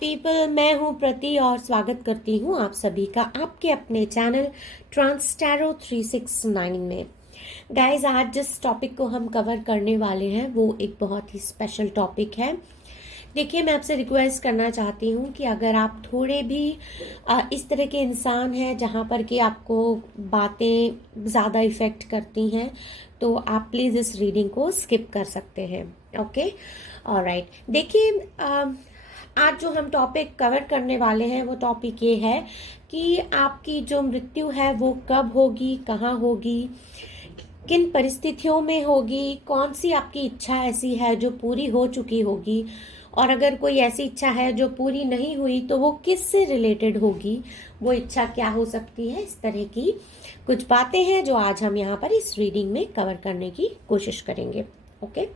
People, मैं हूं प्रति और स्वागत करती हूं आप सभी का आपके अपने चैनल ट्रांसटैरो 369 में। गाइज, आज जिस टॉपिक को हम कवर करने वाले हैं वो एक बहुत ही स्पेशल टॉपिक है। देखिए, मैं आपसे रिक्वेस्ट करना चाहती हूँ कि अगर आप थोड़े भी इस तरह के इंसान हैं जहाँ पर कि आपको बातें ज़्यादा इफ़ेक्ट करती हैं, तो आप प्लीज़ इस रीडिंग को स्किप कर सकते हैं। Okay, alright. देखिए, आज जो हम टॉपिक कवर करने वाले हैं वो टॉपिक ये है कि आपकी जो मृत्यु है वो कब होगी, कहाँ होगी, किन परिस्थितियों में होगी, कौन सी आपकी इच्छा ऐसी है जो पूरी हो चुकी होगी, और अगर कोई ऐसी इच्छा है जो पूरी नहीं हुई तो वो किस से रिलेटेड होगी, वो इच्छा क्या हो सकती है। इस तरह की कुछ बातें हैं जो आज हम यहाँ पर इस रीडिंग में कवर करने की कोशिश करेंगे। ओके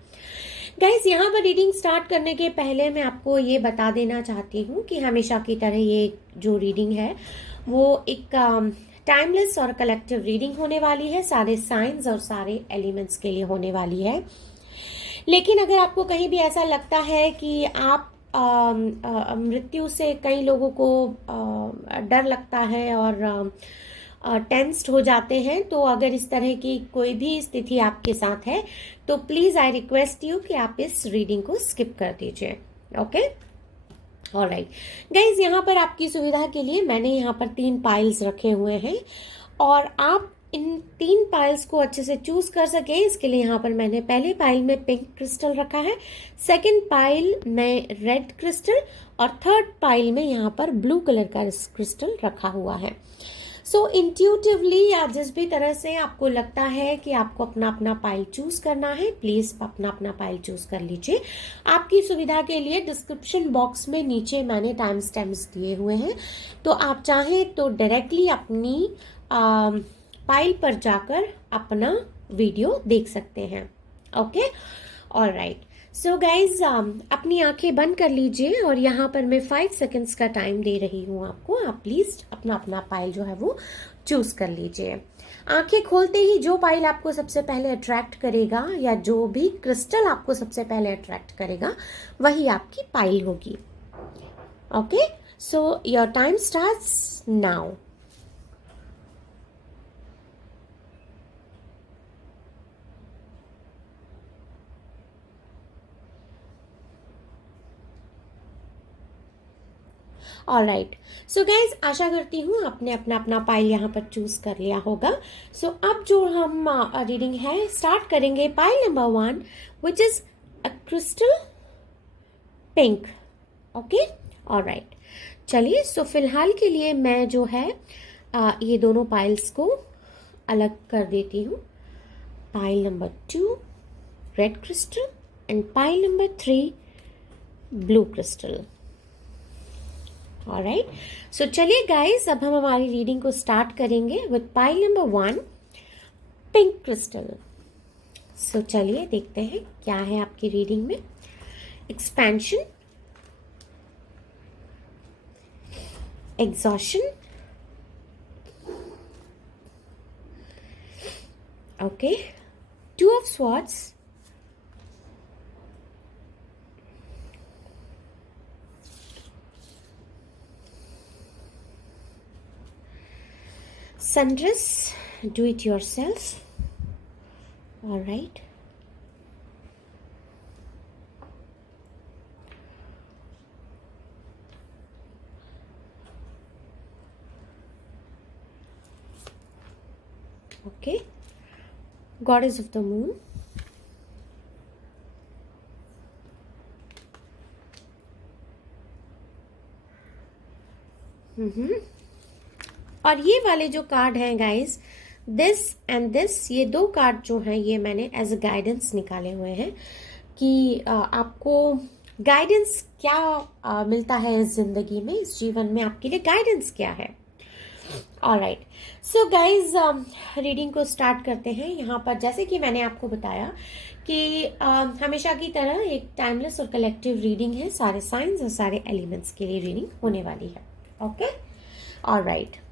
गाइस, यहाँ पर रीडिंग स्टार्ट करने के पहले मैं आपको ये बता देना चाहती हूँ कि हमेशा की तरह ये जो रीडिंग है वो एक टाइमलेस और कलेक्टिव रीडिंग होने वाली है। सारे साइंस और सारे एलिमेंट्स के लिए होने वाली है। लेकिन अगर आपको कहीं भी ऐसा लगता है कि आप मृत्यु से, कई लोगों को डर लगता है और टेंस्ड हो जाते हैं, तो अगर इस तरह की कोई भी स्थिति आपके साथ है तो प्लीज़ आई रिक्वेस्ट यू कि आप इस रीडिंग को स्किप कर दीजिए। ओके, ऑलराइट गाइज, यहाँ पर आपकी सुविधा के लिए मैंने यहाँ पर 3 पाइल्स रखे हुए हैं और आप इन 3 पाइल्स को अच्छे से चूज कर सके इसके लिए यहाँ पर मैंने पहले पाइल में पिंक क्रिस्टल रखा है, सेकंड पाइल में रेड क्रिस्टल और थर्ड पाइल में यहाँ पर ब्लू कलर का क्रिस्टल रखा हुआ है। सो इंट्यूटिवली या जिस भी तरह से आपको लगता है कि आपको अपना अपना पाइल चूज करना है, प्लीज अपना अपना पाइल चूज कर लीजिए। आपकी सुविधा के लिए डिस्क्रिप्शन बॉक्स में नीचे मैंने टाइम स्टैम्प्स दिए हुए हैं, तो आप चाहें तो डायरेक्टली अपनी पाइल पर जाकर अपना वीडियो देख सकते हैं। Okay, alright. सो गाइज, अपनी आंखें बंद कर लीजिए और यहाँ पर मैं 5 सेकेंड्स का टाइम दे रही हूँ आपको। आप प्लीज अपना अपना पाइल जो है वो चूज कर लीजिए। आंखें खोलते ही जो पाइल आपको सबसे पहले अट्रैक्ट करेगा या जो भी क्रिस्टल आपको सबसे पहले अट्रैक्ट करेगा वही आपकी पाइल होगी। Okay, so your time starts now. Alright, so guys, आशा करती हूँ आपने अपना अपना पाइल यहाँ पर चूज कर लिया होगा। सो अब जो हम रीडिंग है स्टार्ट करेंगे pile number 1 which is a crystal pink. Okay, alright, चलिए। सो फिलहाल के लिए मैं जो है ये दोनों पाइल्स को अलग कर देती हूँ। Pile number 2 red crystal and pile number 3 blue crystal. Alright, so चलिए गाइस, अब हम हमारी रीडिंग को स्टार्ट करेंगे with pile number 1 pink crystal. So चलिए देखते हैं क्या है आपकी रीडिंग में। Expansion, exhaustion, okay, 2 of swords, sunrise, do it yourself. All right, okay, goddess of the moon, और ये वाले जो कार्ड हैं गाइस, दिस एंड दिस, ये 2 कार्ड जो हैं ये मैंने एज अ गाइडेंस निकाले हुए हैं कि आपको गाइडेंस क्या मिलता है इस जिंदगी में, इस जीवन में आपके लिए गाइडेंस क्या है। ऑलराइट, सो गाइज, रीडिंग को स्टार्ट करते हैं। यहाँ पर जैसे कि मैंने आपको बताया कि हमेशा की तरह एक टाइमलेस और कलेक्टिव रीडिंग है। सारे साइंस और सारे एलिमेंट्स के लिए रीडिंग होने वाली है। Okay, alright.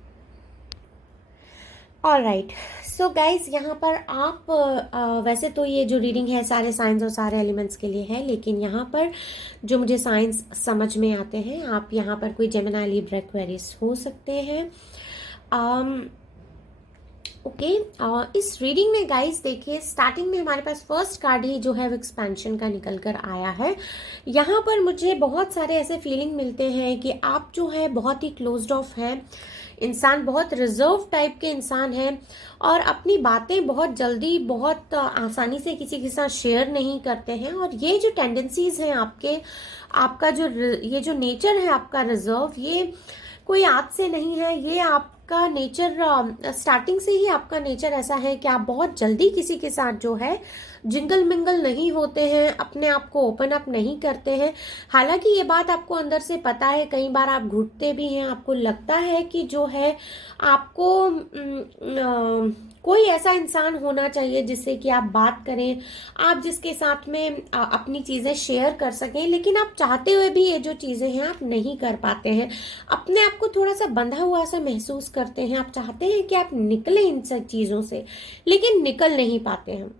Alright, so guys यहाँ पर आप वैसे तो ये जो रीडिंग है सारे साइंस और सारे एलिमेंट्स के लिए है, लेकिन यहाँ पर जो मुझे साइंस समझ में आते हैं, आप यहाँ पर कोई जेमिनी, लिब्रा, एक्वेरियस हो सकते हैं। ओके, इस रीडिंग में गाइस देखिए, स्टार्टिंग में हमारे पास फर्स्ट कार्ड ही जो है वो एक्सपेंशन का निकल कर आया है। यहाँ पर मुझे बहुत सारे ऐसे फीलिंग मिलते हैं कि आप जो है बहुत ही क्लोज्ड ऑफ है इंसान, बहुत रिजर्व टाइप के इंसान हैं और अपनी बातें बहुत जल्दी बहुत आसानी से किसी के साथ शेयर नहीं करते हैं। और ये जो टेंडेंसीज हैं आपके, आपका जो ये जो नेचर है आपका रिजर्व, ये कोई आज से नहीं है, ये आपका नेचर स्टार्टिंग से ही आपका नेचर ऐसा है कि आप बहुत जल्दी किसी के साथ जो है जिंगल मिंगल नहीं होते हैं, अपने आप को ओपन अप नहीं करते हैं। हालांकि ये बात आपको अंदर से पता है, कई बार आप घुटते भी हैं, आपको लगता है कि जो है आपको कोई ऐसा इंसान होना चाहिए जिससे कि आप बात करें, आप जिसके साथ में अपनी चीजें शेयर कर सकें, लेकिन आप चाहते हुए भी ये जो चीजें हैं आप नहीं कर पाते हैं, अपने आप को थोड़ा सा बंधा हुआ सा महसूस करते हैं। आप चाहते हैं कि आप निकले इन सब चीजों से, लेकिन निकल नहीं पाते हैं।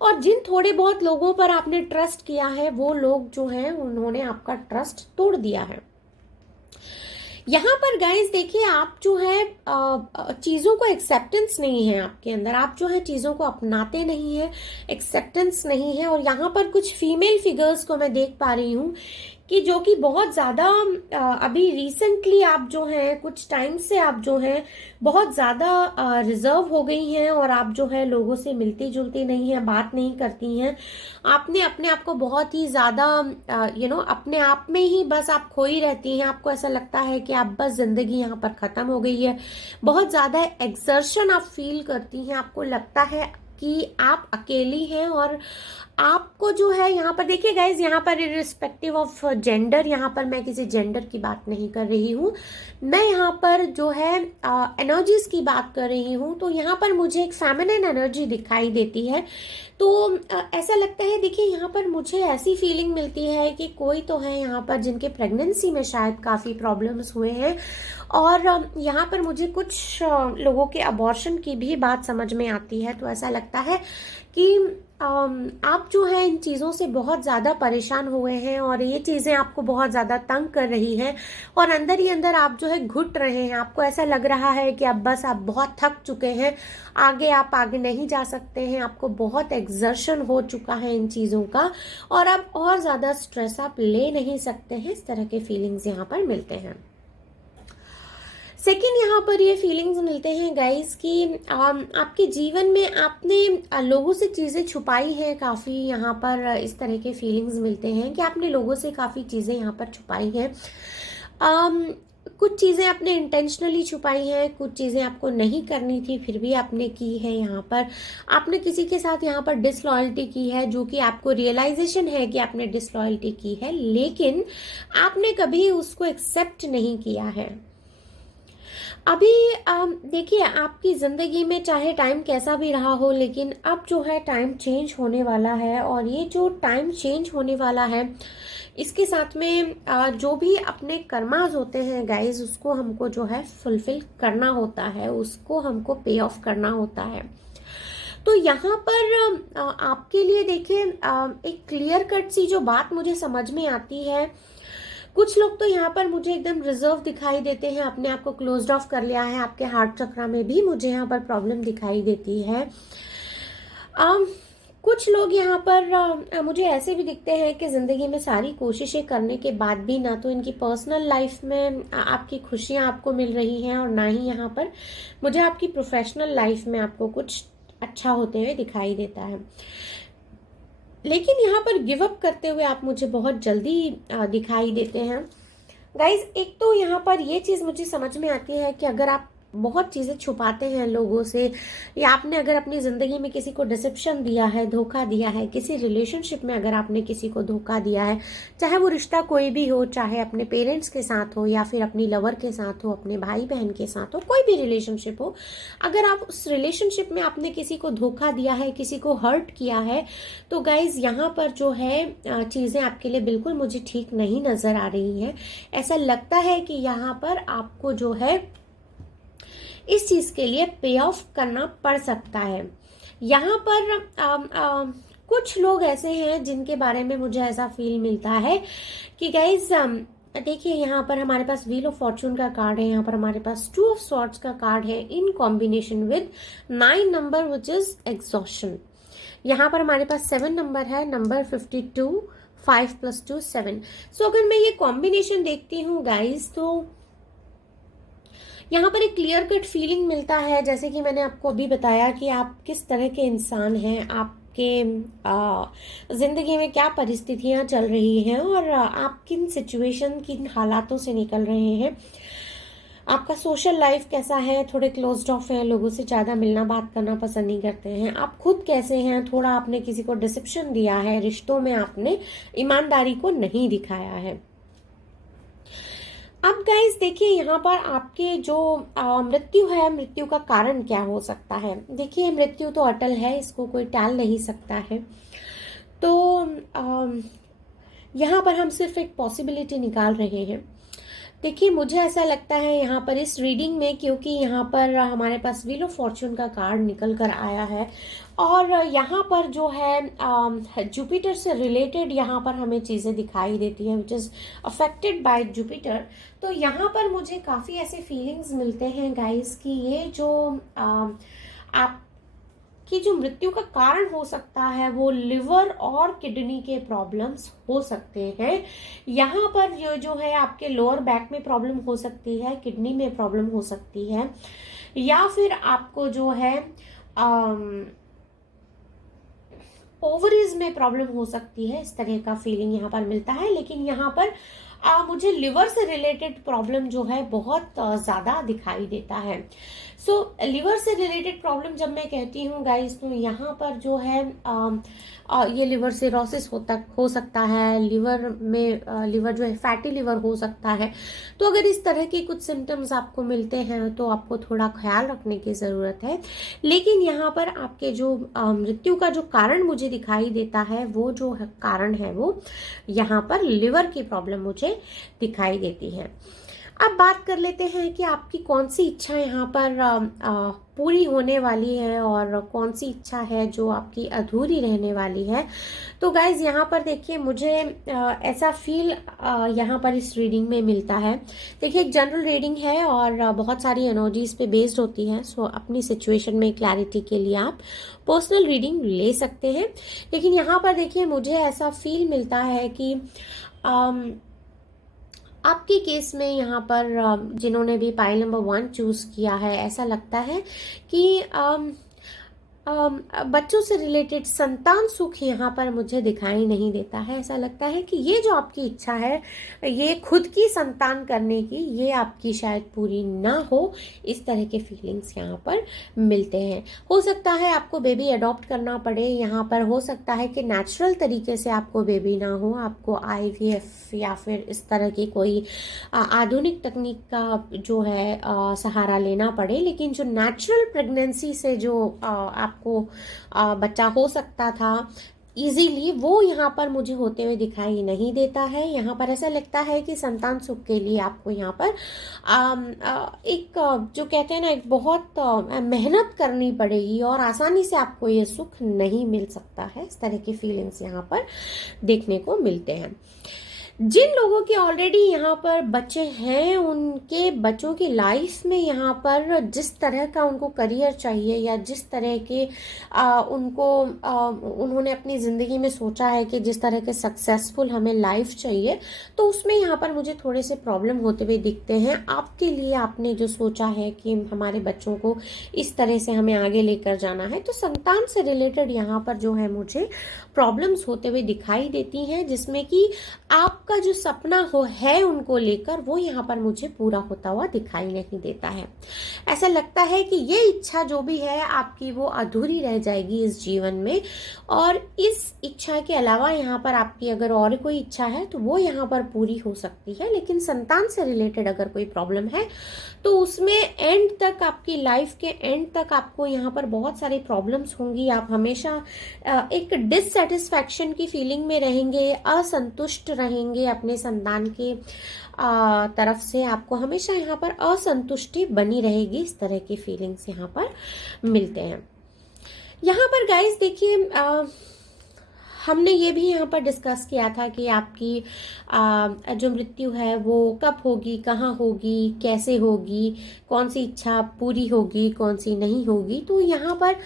और जिन थोड़े बहुत लोगों पर आपने ट्रस्ट किया है, वो लोग जो हैं उन्होंने आपका ट्रस्ट तोड़ दिया है। यहाँ पर गाइस देखिए, आप जो है चीजों को एक्सेप्टेंस नहीं है आपके अंदर, आप जो है चीजों को अपनाते नहीं है, एक्सेप्टेंस नहीं है। और यहाँ पर कुछ फीमेल फिगर्स को मैं देख पा रही हूँ कि जो कि बहुत ज्यादा अभी रिसेंटली आप जो है कुछ टाइम से आप जो है बहुत ज्यादा रिजर्व हो गई हैं और आप जो है लोगों से मिलती जुलती नहीं है, बात नहीं करती हैं। आपने अपने आप को बहुत ही ज्यादा अपने आप में ही बस आप खोई रहती हैं। आपको ऐसा लगता है कि आप बस जिंदगी यहाँ पर खत्म हो गई है, बहुत ज्यादा एक्सर्शन आप फील करती हैं, आपको लगता है कि आप अकेली हैं। और आपको जो है यहाँ पर देखिए गाइज, यहाँ पर इरिस्पेक्टिव ऑफ जेंडर, यहाँ पर मैं किसी जेंडर की बात नहीं कर रही हूँ, मैं यहाँ पर जो है एनर्जीज की बात कर रही हूँ। तो यहाँ पर मुझे एक फेमिनिन एनर्जी दिखाई देती है। तो ऐसा लगता है, देखिए यहाँ पर मुझे ऐसी फीलिंग मिलती है कि कोई तो है यहाँ पर जिनके प्रेगनेंसी में शायद काफ़ी प्रॉब्लम्स हुए हैं। और यहाँ पर मुझे कुछ लोगों के अबॉर्शन की भी बात समझ में आती है। तो ऐसा लगता है कि आप जो है इन चीज़ों से बहुत ज़्यादा परेशान हुए हैं और ये चीज़ें आपको बहुत ज़्यादा तंग कर रही हैं और अंदर ही अंदर आप जो है घुट रहे हैं। आपको ऐसा लग रहा है कि अब बस आप बहुत थक चुके हैं, आगे आप आगे नहीं जा सकते हैं, आपको बहुत एक्सर्शन हो चुका है इन चीज़ों का और आप और ज़्यादा स्ट्रेस आप ले नहीं सकते हैं। इस तरह के फीलिंग्स यहाँ पर मिलते हैं। सेकेंड, यहाँ पर ये फीलिंग्स मिलते हैं गाइस कि आपके जीवन में आपने लोगों से चीज़ें छुपाई हैं काफ़ी। यहाँ पर इस तरह के फीलिंग्स मिलते हैं कि आपने लोगों से काफ़ी चीज़ें यहाँ पर छुपाई हैं। कुछ चीज़ें आपने इंटेंशनली छुपाई हैं, कुछ चीज़ें आपको नहीं करनी थी फिर भी आपने की है। यहाँ पर आपने किसी के साथ यहाँ पर डिसलॉयल्टी की है, जो कि आपको रियलाइजेशन है कि आपने डिसलॉयल्टी की है, लेकिन आपने कभी उसको एक्सेप्ट नहीं किया है। अभी देखिए, आपकी ज़िंदगी में चाहे टाइम कैसा भी रहा हो, लेकिन अब जो है टाइम चेंज होने वाला है। और ये जो टाइम चेंज होने वाला है, इसके साथ में जो भी अपने कर्मास होते हैं गाइज, उसको हमको जो है फुलफिल करना होता है, उसको हमको पे ऑफ करना होता है। तो यहाँ पर आपके लिए देखिए, एक क्लियर कट सी जो बात मुझे समझ में आती है, कुछ लोग तो यहाँ पर मुझे एकदम रिजर्व दिखाई देते हैं, अपने आप को क्लोज्ड ऑफ कर लिया है। आपके हार्ट चक्रा में भी मुझे यहाँ पर प्रॉब्लम दिखाई देती है। कुछ लोग यहाँ पर मुझे ऐसे भी दिखते हैं कि ज़िंदगी में सारी कोशिशें करने के बाद भी ना तो इनकी पर्सनल लाइफ में आपकी खुशियाँ आपको मिल रही हैं और ना ही यहाँ पर मुझे आपकी प्रोफेशनल लाइफ में आपको कुछ अच्छा होते हुए दिखाई देता है। लेकिन यहाँ पर गिव अप करते हुए आप मुझे बहुत जल्दी दिखाई देते हैं गाइज। एक तो यहाँ पर ये चीज़ मुझे समझ में आती है कि अगर आप बहुत चीज़ें छुपाते हैं लोगों से, या आपने अगर अपनी ज़िंदगी में किसी को डिसेप्शन दिया है, धोखा दिया है, किसी रिलेशनशिप में अगर आपने किसी को धोखा दिया है, चाहे वो रिश्ता कोई भी हो, चाहे अपने पेरेंट्स के साथ हो या फिर अपनी लवर के साथ हो, अपने भाई बहन के साथ हो, कोई भी रिलेशनशिप हो, अगर आप उस रिलेशनशिप में आपने किसी को धोखा दिया है, किसी को हर्ट किया है, तो गाइज यहाँ पर जो है चीज़ें आपके लिए बिल्कुल मुझे ठीक नहीं नज़र आ रही हैं। ऐसा लगता है कि यहाँ पर आपको जो है इस चीज़ के लिए पे ऑफ करना पड़ सकता है। यहाँ पर कुछ लोग ऐसे हैं जिनके बारे में मुझे ऐसा फील मिलता है कि गाइज देखिए, यहाँ पर हमारे पास व्हील ऑफ फॉर्चून का कार्ड है, यहाँ पर हमारे पास 2 ऑफ सॉर्ड्स का कार्ड है in combination with 9 number which is exhaustion. यहाँ पर हमारे पास 7 नंबर है, नंबर 52, 5 + 2 7। सो अगर मैं ये कॉम्बिनेशन देखती हूँ गाइज, तो यहाँ पर एक क्लियर कट फीलिंग मिलता है, जैसे कि मैंने आपको अभी बताया कि आप किस तरह के इंसान हैं, आपके जिंदगी में क्या परिस्थितियां चल रही हैं और आप किन सिचुएशन, किन हालातों से निकल रहे हैं, आपका सोशल लाइफ कैसा है, थोड़े क्लोज्ड ऑफ हैं, लोगों से ज़्यादा मिलना बात करना पसंद नहीं करते हैं, आप खुद कैसे हैं, थोड़ा आपने किसी को डिसेप्शन दिया है, रिश्तों में आपने ईमानदारी को नहीं दिखाया है। अब गाइस देखिए, यहाँ पर आपके जो मृत्यु है, मृत्यु का कारण क्या हो सकता है। देखिए, मृत्यु तो अटल है, इसको कोई टाल नहीं सकता है। तो यहाँ पर हम सिर्फ एक पॉसिबिलिटी निकाल रहे हैं। देखिए, मुझे ऐसा लगता है यहाँ पर इस रीडिंग में, क्योंकि यहाँ पर हमारे पास व्हील ऑफ फॉर्चून का कार्ड निकल कर आया है और यहाँ पर जो है जुपिटर से रिलेटेड यहाँ पर हमें चीज़ें दिखाई देती हैं which is affected by Jupiter. तो यहाँ पर मुझे काफ़ी ऐसे फीलिंग्स मिलते हैं गाइस कि ये जो आपकी जो मृत्यु का कारण हो सकता है वो लिवर और किडनी के प्रॉब्लम्स हो सकते हैं। यहाँ पर ये जो है आपके लोअर बैक में प्रॉब्लम हो सकती है, किडनी में प्रॉब्लम हो सकती है, या फिर आपको जो है ओवरीज में प्रॉब्लम हो सकती है। इस तरह का फीलिंग यहाँ पर मिलता है। लेकिन यहाँ पर मुझे लिवर से रिलेटेड प्रॉब्लम जो है बहुत ज़्यादा दिखाई देता है। सो लिवर से रिलेटेड प्रॉब्लम जब मैं कहती हूँ गाइस, तो यहाँ पर जो है ये लिवर सिरोसिस हो सकता है, लिवर में लिवर जो है फैटी लिवर हो सकता है। तो अगर इस तरह के कुछ सिम्टम्स आपको मिलते हैं तो आपको थोड़ा ख्याल रखने की ज़रूरत है। लेकिन यहाँ पर आपके जो मृत्यु का जो कारण मुझे दिखाई देता है, वो जो कारण है वो यहाँ पर लिवर की प्रॉब्लम मुझे दिखाई देती है। अब बात कर लेते हैं कि आपकी कौन सी इच्छा यहाँ पर पूरी होने वाली है और कौन सी इच्छा है जो आपकी अधूरी रहने वाली है। तो गाइज यहाँ पर देखिए, मुझे ऐसा फील यहाँ पर इस रीडिंग में मिलता है। देखिए, एक जनरल रीडिंग है और बहुत सारी एनर्जीज पे बेस्ड होती है। सो अपनी सिचुएशन में क्लैरिटी के लिए आप पर्सनल रीडिंग ले सकते हैं। लेकिन यहाँ पर देखिए, मुझे ऐसा फील मिलता है कि आपके केस में यहाँ पर जिन्होंने भी पाइल नंबर 1 चूज किया है, ऐसा लगता है कि बच्चों से रिलेटेड संतान सुख यहाँ पर मुझे दिखाई नहीं देता है। ऐसा लगता है कि ये जो आपकी इच्छा है, ये खुद की संतान करने की, ये आपकी शायद पूरी ना हो। इस तरह के फीलिंग्स यहाँ पर मिलते हैं। हो सकता है आपको बेबी अडॉप्ट करना पड़े, यहाँ पर हो सकता है कि नेचुरल तरीके से आपको बेबी ना हो, आपको IVF या फिर इस तरह की कोई आधुनिक तकनीक का जो है सहारा लेना पड़े। लेकिन जो नेचुरल प्रेगनेंसी से जो आपको बच्चा हो सकता था इजीली, वो यहाँ पर मुझे होते हुए दिखाई नहीं देता है। यहाँ पर ऐसा लगता है कि संतान सुख के लिए आपको यहाँ पर एक जो कहते हैं ना, एक बहुत मेहनत करनी पड़ेगी और आसानी से आपको ये सुख नहीं मिल सकता है। इस तरह की फीलिंग्स यहाँ पर देखने को मिलते हैं। जिन लोगों के ऑलरेडी यहाँ पर बच्चे हैं, उनके बच्चों की लाइफ में यहाँ पर जिस तरह का उनको करियर चाहिए या जिस तरह के उन्होंने अपनी ज़िंदगी में सोचा है कि जिस तरह के सक्सेसफुल हमें लाइफ चाहिए, तो उसमें यहाँ पर मुझे थोड़े से प्रॉब्लम होते हुए दिखते हैं। आपके लिए आपने जो सोचा है कि हमारे बच्चों को इस तरह से हमें आगे लेकर जाना है, तो संतान से रिलेटेड यहाँ पर जो है मुझे प्रॉब्लम्स होते हुए दिखाई देती हैं, जिसमें कि आपका जो सपना है उनको लेकर, वो यहाँ पर मुझे पूरा होता हुआ दिखाई नहीं देता है। ऐसा लगता है कि ये इच्छा जो भी है आपकी, वो अधूरी रह जाएगी इस जीवन में। और इस इच्छा के अलावा यहाँ पर आपकी अगर और कोई इच्छा है तो वो यहाँ पर पूरी हो सकती है। लेकिन संतान से रिलेटेड अगर कोई प्रॉब्लम है तो उसमें एंड तक, आपकी लाइफ के एंड तक आपको यहाँ पर बहुत सारी प्रॉब्लम्स होंगी। आप हमेशा एक डिससेटिस्फैक्शन की फीलिंग में रहेंगे, असंतुष्ट रहेंगे, होंगे अपने संतान के तरफ से, आपको हमेशा यहाँ पर असंतुष्टि बनी रहेगी, इस तरह की फीलिंग्स यहाँ पर मिलते हैं। यहाँ पर गाइस देखिए, हमने ये भी यहाँ पर डिस्कस किया था कि आपकी जो मृत्यु है वो कब होगी, कहाँ होगी, कैसे होगी, कौन सी इच्छा पूरी होगी, कौन सी नहीं होगी। तो यहाँ पर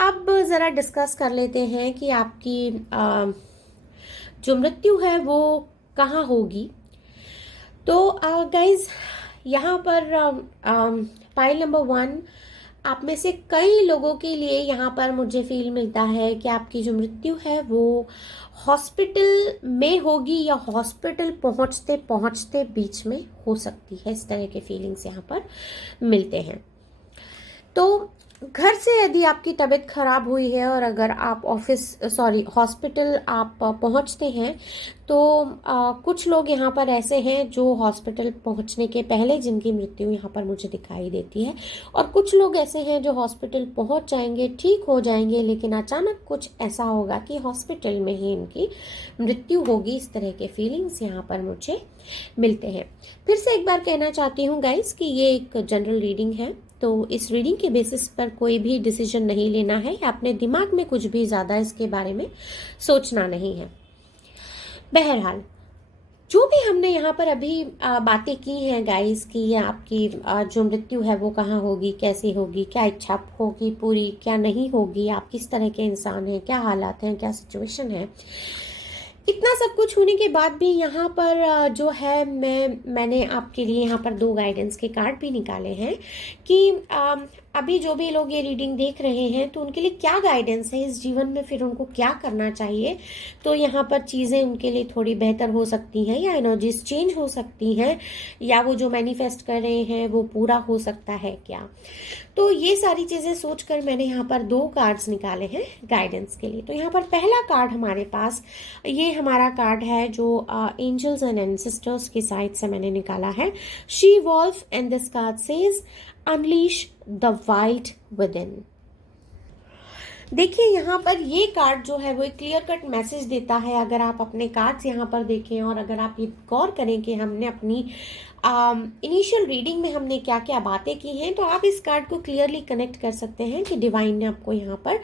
अब ज़रा डिस्कस कर लेते हैं कि आपकी जो मृत्यु है वो कहाँ होगी। तो गाइज यहाँ पर पाइल नंबर 1, आप में से कई लोगों के लिए यहाँ पर मुझे फील मिलता है कि आपकी जो मृत्यु है वो हॉस्पिटल में होगी या हॉस्पिटल पहुँचते पहुँचते बीच में हो सकती है, इस तरह के फीलिंग्स यहाँ पर मिलते हैं। तो घर से यदि आपकी तबीयत खराब हुई है और अगर आप हॉस्पिटल आप पहुंचते हैं तो कुछ लोग यहाँ पर ऐसे हैं जो हॉस्पिटल पहुंचने के पहले जिनकी मृत्यु यहाँ पर मुझे दिखाई देती है, और कुछ लोग ऐसे हैं जो हॉस्पिटल पहुंच जाएंगे, ठीक हो जाएंगे, लेकिन अचानक कुछ ऐसा होगा कि हॉस्पिटल में ही इनकी मृत्यु होगी। इस तरह के फीलिंग्स यहाँ पर मुझे मिलते हैं। फिर से एक बार कहना चाहती हूँ गाइस कि ये एक जनरल रीडिंग है, तो इस रीडिंग के बेसिस पर कोई भी डिसीजन नहीं लेना है या अपने दिमाग में कुछ भी ज़्यादा इसके बारे में सोचना नहीं है। बहरहाल जो भी हमने यहाँ पर अभी बातें की हैं गाइस कि आपकी जो मृत्यु है वो कहाँ होगी, कैसे होगी, क्या इच्छा होगी पूरी, क्या नहीं होगी, आप किस तरह के इंसान हैं, क्या हालात हैं, क्या सिचुएशन है, इतना सब कुछ होने के बाद भी यहाँ पर जो है मैंने आपके लिए यहाँ पर 2 गाइडेंस के कार्ड भी निकाले हैं कि अभी जो भी लोग ये रीडिंग देख रहे हैं तो उनके लिए क्या गाइडेंस है इस जीवन में, फिर उनको क्या करना चाहिए। तो यहाँ पर चीज़ें उनके लिए थोड़ी बेहतर हो सकती हैं या एनर्जीज चेंज हो सकती हैं, या वो जो मैनिफेस्ट कर रहे हैं वो पूरा हो सकता है क्या। तो ये सारी चीज़ें सोचकर मैंने यहाँ पर 2 कार्ड्स निकाले हैं गाइडेंस के लिए। तो यहाँ पर पहला कार्ड हमारे पास, ये हमारा कार्ड है जो एंजल्स एंड एंसेस्टर्स की साइड से मैंने निकाला है, she wolf, and this card says unleash the wild within. देखिए यहाँ पर ये कार्ड जो है वो एक क्लियर कट मैसेज देता है। अगर आप अपने कार्ड्स यहाँ पर देखें और अगर आप ये गौर करें कि हमने अपनी इनिशियल रीडिंग में हमने क्या क्या बातें की हैं, तो आप इस कार्ड को क्लियरली कनेक्ट कर सकते हैं कि डिवाइन ने आपको यहाँ पर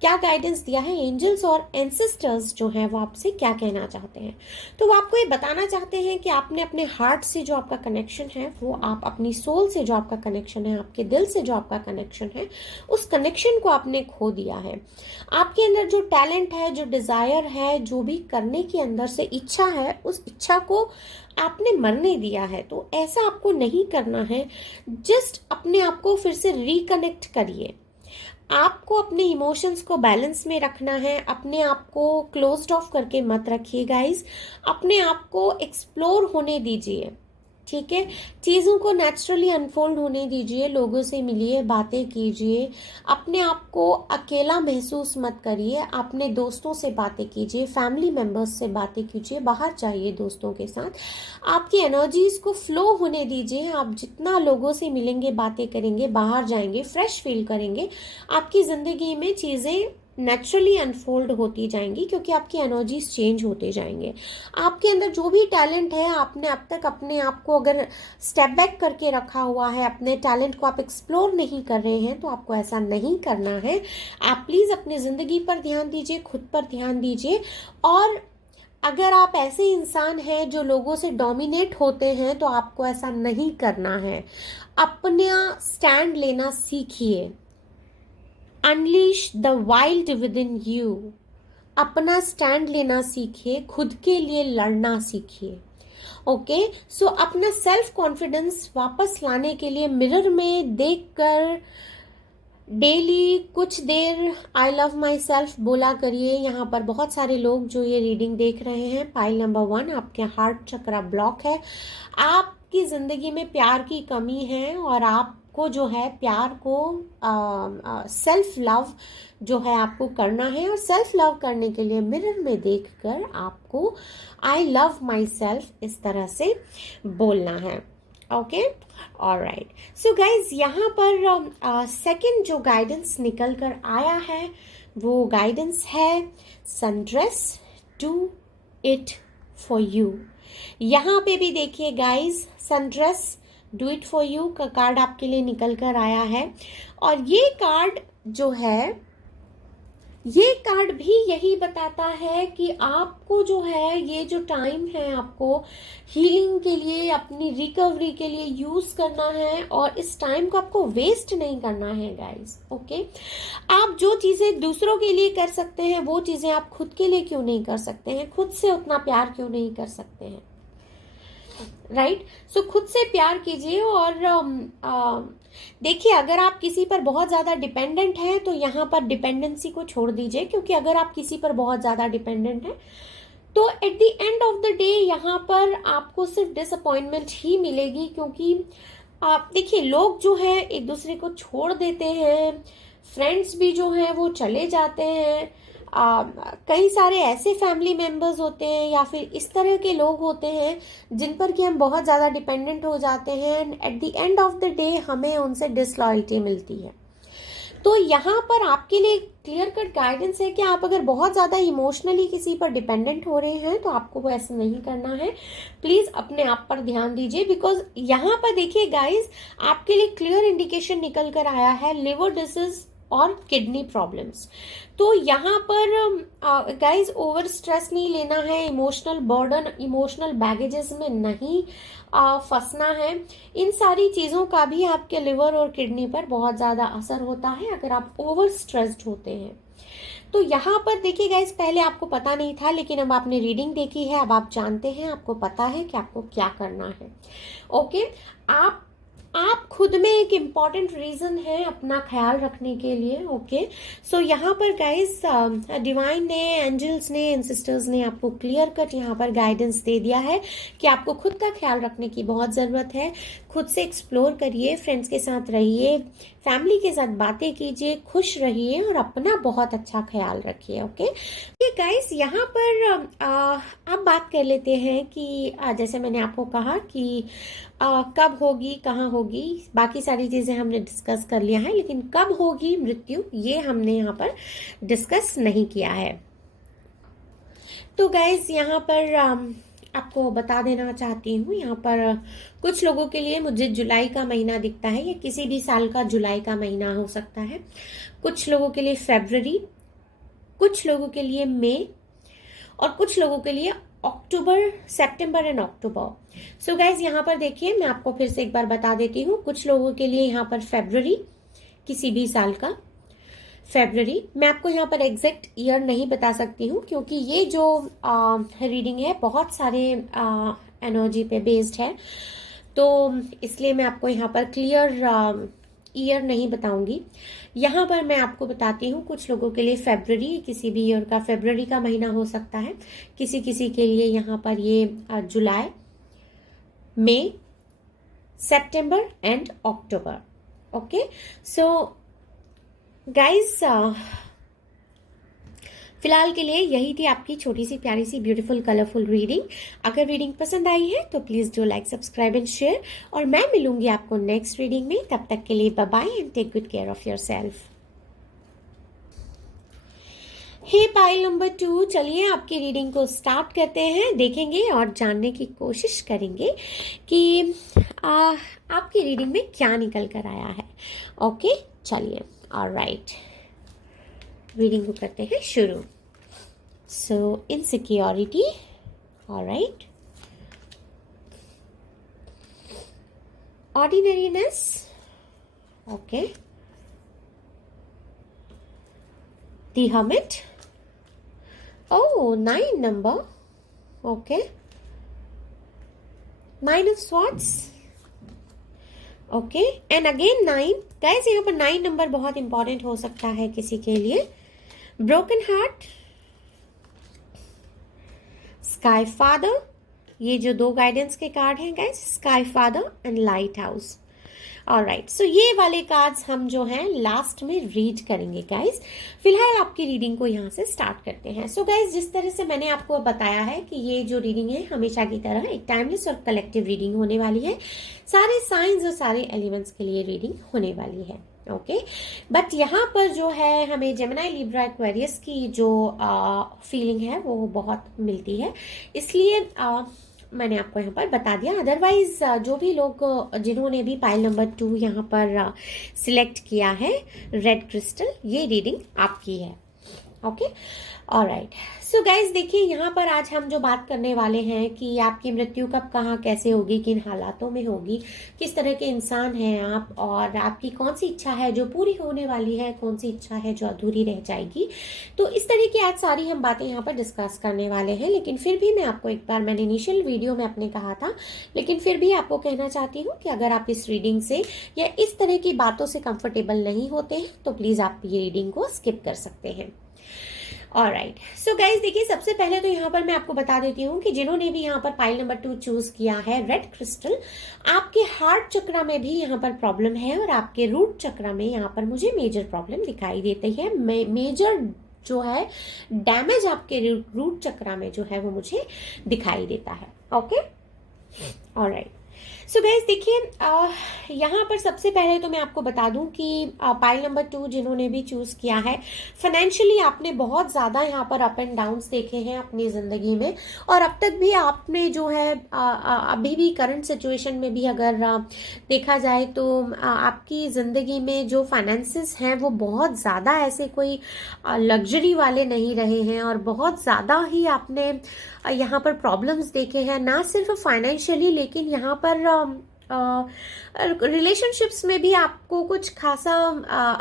क्या गाइडेंस दिया है, एंजल्स और एंसेस्टर्स जो हैं वो आपसे क्या कहना चाहते हैं। तो वो आपको ये बताना चाहते हैं कि आपने अपने हार्ट से जो आपका कनेक्शन है, वो आप अपनी सोल से जो आपका कनेक्शन है, आपके दिल से जो आपका कनेक्शन है, उस कनेक्शन को आपने खो दिया है। आपके अंदर जो टैलेंट है, जो डिजायर है, जो भी करने की अंदर से इच्छा है, उस इच्छा को आपने मरने दिया है। तो ऐसा आपको नहीं करना है। जस्ट अपने आप को फिर से रिकनेक्ट करिए। आपको अपने इमोशंस को बैलेंस में रखना है। अपने आप को क्लोज्ड ऑफ करके मत रखिए गाइस। अपने आप को एक्सप्लोर होने दीजिए, ठीक है। चीज़ों को नेचुरली अनफोल्ड होने दीजिए। लोगों से मिलिए, बातें कीजिए। अपने आप को अकेला महसूस मत करिए। अपने दोस्तों से बातें कीजिए, फैमिली मेंबर्स से बातें कीजिए, बाहर जाइए दोस्तों के साथ। आपकी एनर्जीज को फ्लो होने दीजिए। आप जितना लोगों से मिलेंगे, बातें करेंगे, बाहर जाएंगे, फ्रेश फील करेंगे, आपकी ज़िंदगी में चीज़ें नेचुरली अनफोल्ड होती जाएंगी, क्योंकि आपकी एनर्जीज चेंज होते जाएंगे। आपके अंदर जो भी टैलेंट है, आपने अब तक अपने आप को अगर स्टेप बैक करके रखा हुआ है, अपने टैलेंट को आप एक्सप्लोर नहीं कर रहे हैं, तो आपको ऐसा नहीं करना है। आप प्लीज़ अपनी ज़िंदगी पर ध्यान दीजिए, खुद पर ध्यान दीजिए। और अगर आप ऐसे इंसान हैं जो लोगों से डोमिनेट होते हैं, तो आपको ऐसा नहीं करना है। अपना स्टैंड लेना सीखिए। Unleash the wild with in you. अपना स्टैंड लेना सीखिए, खुद के लिए लड़ना सीखिए। ओके, सो अपना सेल्फ कॉन्फिडेंस वापस लाने के लिए मिरर में देखकर डेली कुछ देर आई लव माई सेल्फ बोला करिए। यहाँ पर बहुत सारे लोग जो ये रीडिंग देख रहे हैं, पाइल नंबर 1, आपके हार्ट चक्रा ब्लॉक है। आपकी ज़िंदगी में प्यार की कमी है और आपको जो है प्यार को सेल्फ लव जो है आपको करना है। और सेल्फ लव करने के लिए मिरर में देखकर आपको आई लव माई सेल्फ इस तरह से बोलना है। Okay, alright. सो गाइज, यहाँ पर सेकंड जो गाइडेंस निकल कर आया है वो गाइडेंस है sundress, do it for you. यहाँ पे भी देखिए guys, sundress do it for you का कार्ड आपके लिए निकल कर आया है। और ये कार्ड जो है, ये कार्ड भी यही बताता है कि आपको जो है, ये जो टाइम है आपको हीलिंग के लिए, अपनी रिकवरी के लिए यूज करना है, और इस टाइम को आपको वेस्ट नहीं करना है गाइस। ओके, आप जो चीजें दूसरों के लिए कर सकते हैं वो चीजें आप खुद के लिए क्यों नहीं कर सकते हैं? खुद से उतना प्यार क्यों नहीं कर सकते हैं? राइट, सो खुद से प्यार कीजिए। और देखिए, अगर आप किसी पर बहुत ज़्यादा डिपेंडेंट हैं तो यहाँ पर डिपेंडेंसी को छोड़ दीजिए, क्योंकि अगर आप किसी पर बहुत ज़्यादा डिपेंडेंट हैं तो at the end of the day यहाँ पर आपको सिर्फ डिसअपॉइंटमेंट ही मिलेगी। क्योंकि आप देखिए, लोग जो है एक दूसरे को छोड़ देते हैं, फ्रेंड्स भी जो हैं वो चले जाते हैं, कई सारे ऐसे फैमिली मेंबर्स होते हैं या फिर इस तरह के लोग होते हैं जिन पर कि हम बहुत ज़्यादा डिपेंडेंट हो जाते हैं, and at the end of the day हमें उनसे डिसलॉयल्टी मिलती है। तो यहाँ पर आपके लिए क्लियर कट गाइडेंस है कि आप अगर बहुत ज़्यादा इमोशनली किसी पर डिपेंडेंट हो रहे हैं तो आपको वो ऐसा नहीं करना है। प्लीज़ अपने आप पर ध्यान दीजिए, बिकॉज यहाँ पर देखिए गाइज, आपके लिए क्लियर इंडिकेशन निकल कर आया है लिवर डिसीज और किडनी प्रॉब्लम्स। तो यहाँ पर गाइज ओवर स्ट्रेस नहीं लेना है, इमोशनल बर्डन, इमोशनल बैगेजेस में नहीं फंसना है। इन सारी चीज़ों का भी आपके लिवर और किडनी पर बहुत ज़्यादा असर होता है अगर आप ओवर स्ट्रेस्ड होते हैं। तो यहाँ पर देखिए गाइज, पहले आपको पता नहीं था, लेकिन अब आपने रीडिंग देखी है, अब आप जानते हैं, आपको पता है कि आपको क्या करना है। ओके, आप खुद में एक इम्पॉर्टेंट रीजन है अपना ख्याल रखने के लिए। ओके, सो यहाँ पर गाइस, डिवाइन ने, एंजल्स ने, एंसेस्टर्स ने आपको क्लियर कट यहाँ पर गाइडेंस दे दिया है कि आपको खुद का ख्याल रखने की बहुत ज़रूरत है। खुद से एक्सप्लोर करिए, फ्रेंड्स के साथ रहिए, फैमिली के साथ बातें कीजिए, खुश रहिए और अपना बहुत अच्छा ख्याल रखिए। ओके गाइस, यहाँ पर आप बात कर लेते हैं कि जैसे मैंने आपको कहा कि कब होगी, कहाँ होगी, बाकी सारी चीज़ें हमने डिस्कस कर लिया है, लेकिन कब होगी मृत्यु ये हमने यहाँ पर डिस्कस नहीं किया है। तो गाइस, यहाँ पर आपको बता देना चाहती हूँ, यहाँ पर कुछ लोगों के लिए मुझे जुलाई का महीना दिखता है, या किसी भी साल का जुलाई का महीना हो सकता है। कुछ लोगों के लिए फरवरी, कुछ लोगों के लिए मई, और कुछ लोगों के लिए अक्टूबर, सितंबर एंड अक्टूबर। सो गाइज, यहाँ पर देखिए, मैं आपको फिर से एक बार बता देती हूँ। कुछ लोगों के लिए यहाँ पर फरवरी, किसी भी साल का फरवरी। मैं आपको यहाँ पर एग्जैक्ट ईयर नहीं बता सकती हूँ, क्योंकि ये जो रीडिंग है बहुत सारे एनर्जी पे बेस्ड है, तो इसलिए मैं आपको यहाँ पर क्लियर ईयर नहीं बताऊंगी। यहाँ पर मैं आपको बताती हूँ, कुछ लोगों के लिए फरवरी, किसी भी ईयर का फरवरी का महीना हो सकता है, किसी किसी के लिए यहाँ पर ये जुलाई, मई, सितंबर एंड अक्टूबर। ओके, सो गाइस, फिलहाल के लिए यही थी आपकी छोटी सी प्यारी सी ब्यूटीफुल कलरफुल रीडिंग। अगर रीडिंग पसंद आई है तो please do like, subscribe and share, और मैं मिलूंगी आपको नेक्स्ट रीडिंग में। तब तक के लिए bye bye and take good care of yourself. Hey pile number 2, चलिए आपकी रीडिंग को स्टार्ट करते हैं, देखेंगे और जानने की कोशिश करेंगे कि आपकी रीडिंग में क्या निकल कर आया है। ओके, चलिए, ऑलराइट, रीडिंग को करते हैं शुरू। So insecurity, alright, ordinariness, okay, the hermit, oh 9 number, okay, 9 of swords, okay, and again 9। Guys, यहाँ पर 9 नंबर बहुत इंपॉर्टेंट हो सकता है किसी के लिए। ब्रोकन हार्ट, स्काई फादर, ये जो दो गाइडेंस के कार्ड हैं guys, sky father and lighthouse. Alright, so ये वाले कार्ड्स हम जो हैं लास्ट में रीड करेंगे गाइस। फिलहाल आपकी रीडिंग को यहाँ से स्टार्ट करते हैं। सो गाइस, जिस तरह से मैंने आपको बताया है कि ये जो रीडिंग है हमेशा की तरह एक टाइमलेस और कलेक्टिव रीडिंग होने वाली है। सारे साइंस और सारे एलिमेंट्स के लिए रीडिंग होने वाली है। ओके, बट यहाँ पर जो है हमें जेमिनी, लिब्रा, एक्वेरियस की जो फीलिंग है वो बहुत मिलती है, इसलिए मैंने आपको यहाँ पर बता दिया। अदरवाइज जो भी लोग जिन्होंने भी पाइल नंबर 2 यहाँ पर सिलेक्ट किया है रेड क्रिस्टल, ये रीडिंग आपकी है। Okay, alright. सो गाइज देखिए, यहाँ पर आज हम जो बात करने वाले हैं कि आपकी मृत्यु कब, कहाँ, कैसे होगी, किन हालातों में होगी, किस तरह के इंसान हैं आप, और आपकी कौन सी इच्छा है जो पूरी होने वाली है, कौन सी इच्छा है जो अधूरी रह जाएगी। तो इस तरह की आज सारी हम बातें यहाँ पर डिस्कस करने वाले हैं। लेकिन फिर भी मैं आपको एक बार, मैंने इनिशियल वीडियो में अपने कहा था, लेकिन फिर भी आपको कहना चाहती हूँ कि अगर आप इस रीडिंग से या इस तरह की बातों से कंफर्टेबल नहीं होते हैं तो प्लीज आप ये रीडिंग को स्किप कर सकते हैं। ऑलराइट, सो गाइज देखिए, सबसे पहले तो यहाँ पर मैं आपको बता देती हूँ कि जिन्होंने भी यहाँ पर पाइल नंबर 2 चूज किया है रेड क्रिस्टल, आपके हार्ट चक्रा में भी यहाँ पर प्रॉब्लम है और आपके रूट चक्रा में यहाँ पर मुझे मेजर प्रॉब्लम दिखाई देती है। मेजर जो है डैमेज आपके रूट चक्रा में जो है वो मुझे दिखाई देता है। Okay, alright. सो गाइज देखिए, यहाँ पर सबसे पहले तो मैं आपको बता दूं कि पाइल नंबर 2 जिन्होंने भी चूज किया है, फाइनेंशियली आपने बहुत ज़्यादा यहाँ पर अप एंड डाउन्स देखे हैं अपनी ज़िंदगी में, और अब तक भी आपने जो है अभी भी करंट सिचुएशन में भी अगर देखा जाए तो आपकी ज़िंदगी में जो फाइनेंसेस हैं वो बहुत ज़्यादा ऐसे कोई लग्जरी वाले नहीं रहे हैं, और बहुत ज़्यादा ही आपने यहाँ पर प्रॉब्लम्स देखे हैं, ना सिर्फ फाइनेंशियली, लेकिन यहाँ पर रिलेशनशिप्स में भी आपको कुछ खासा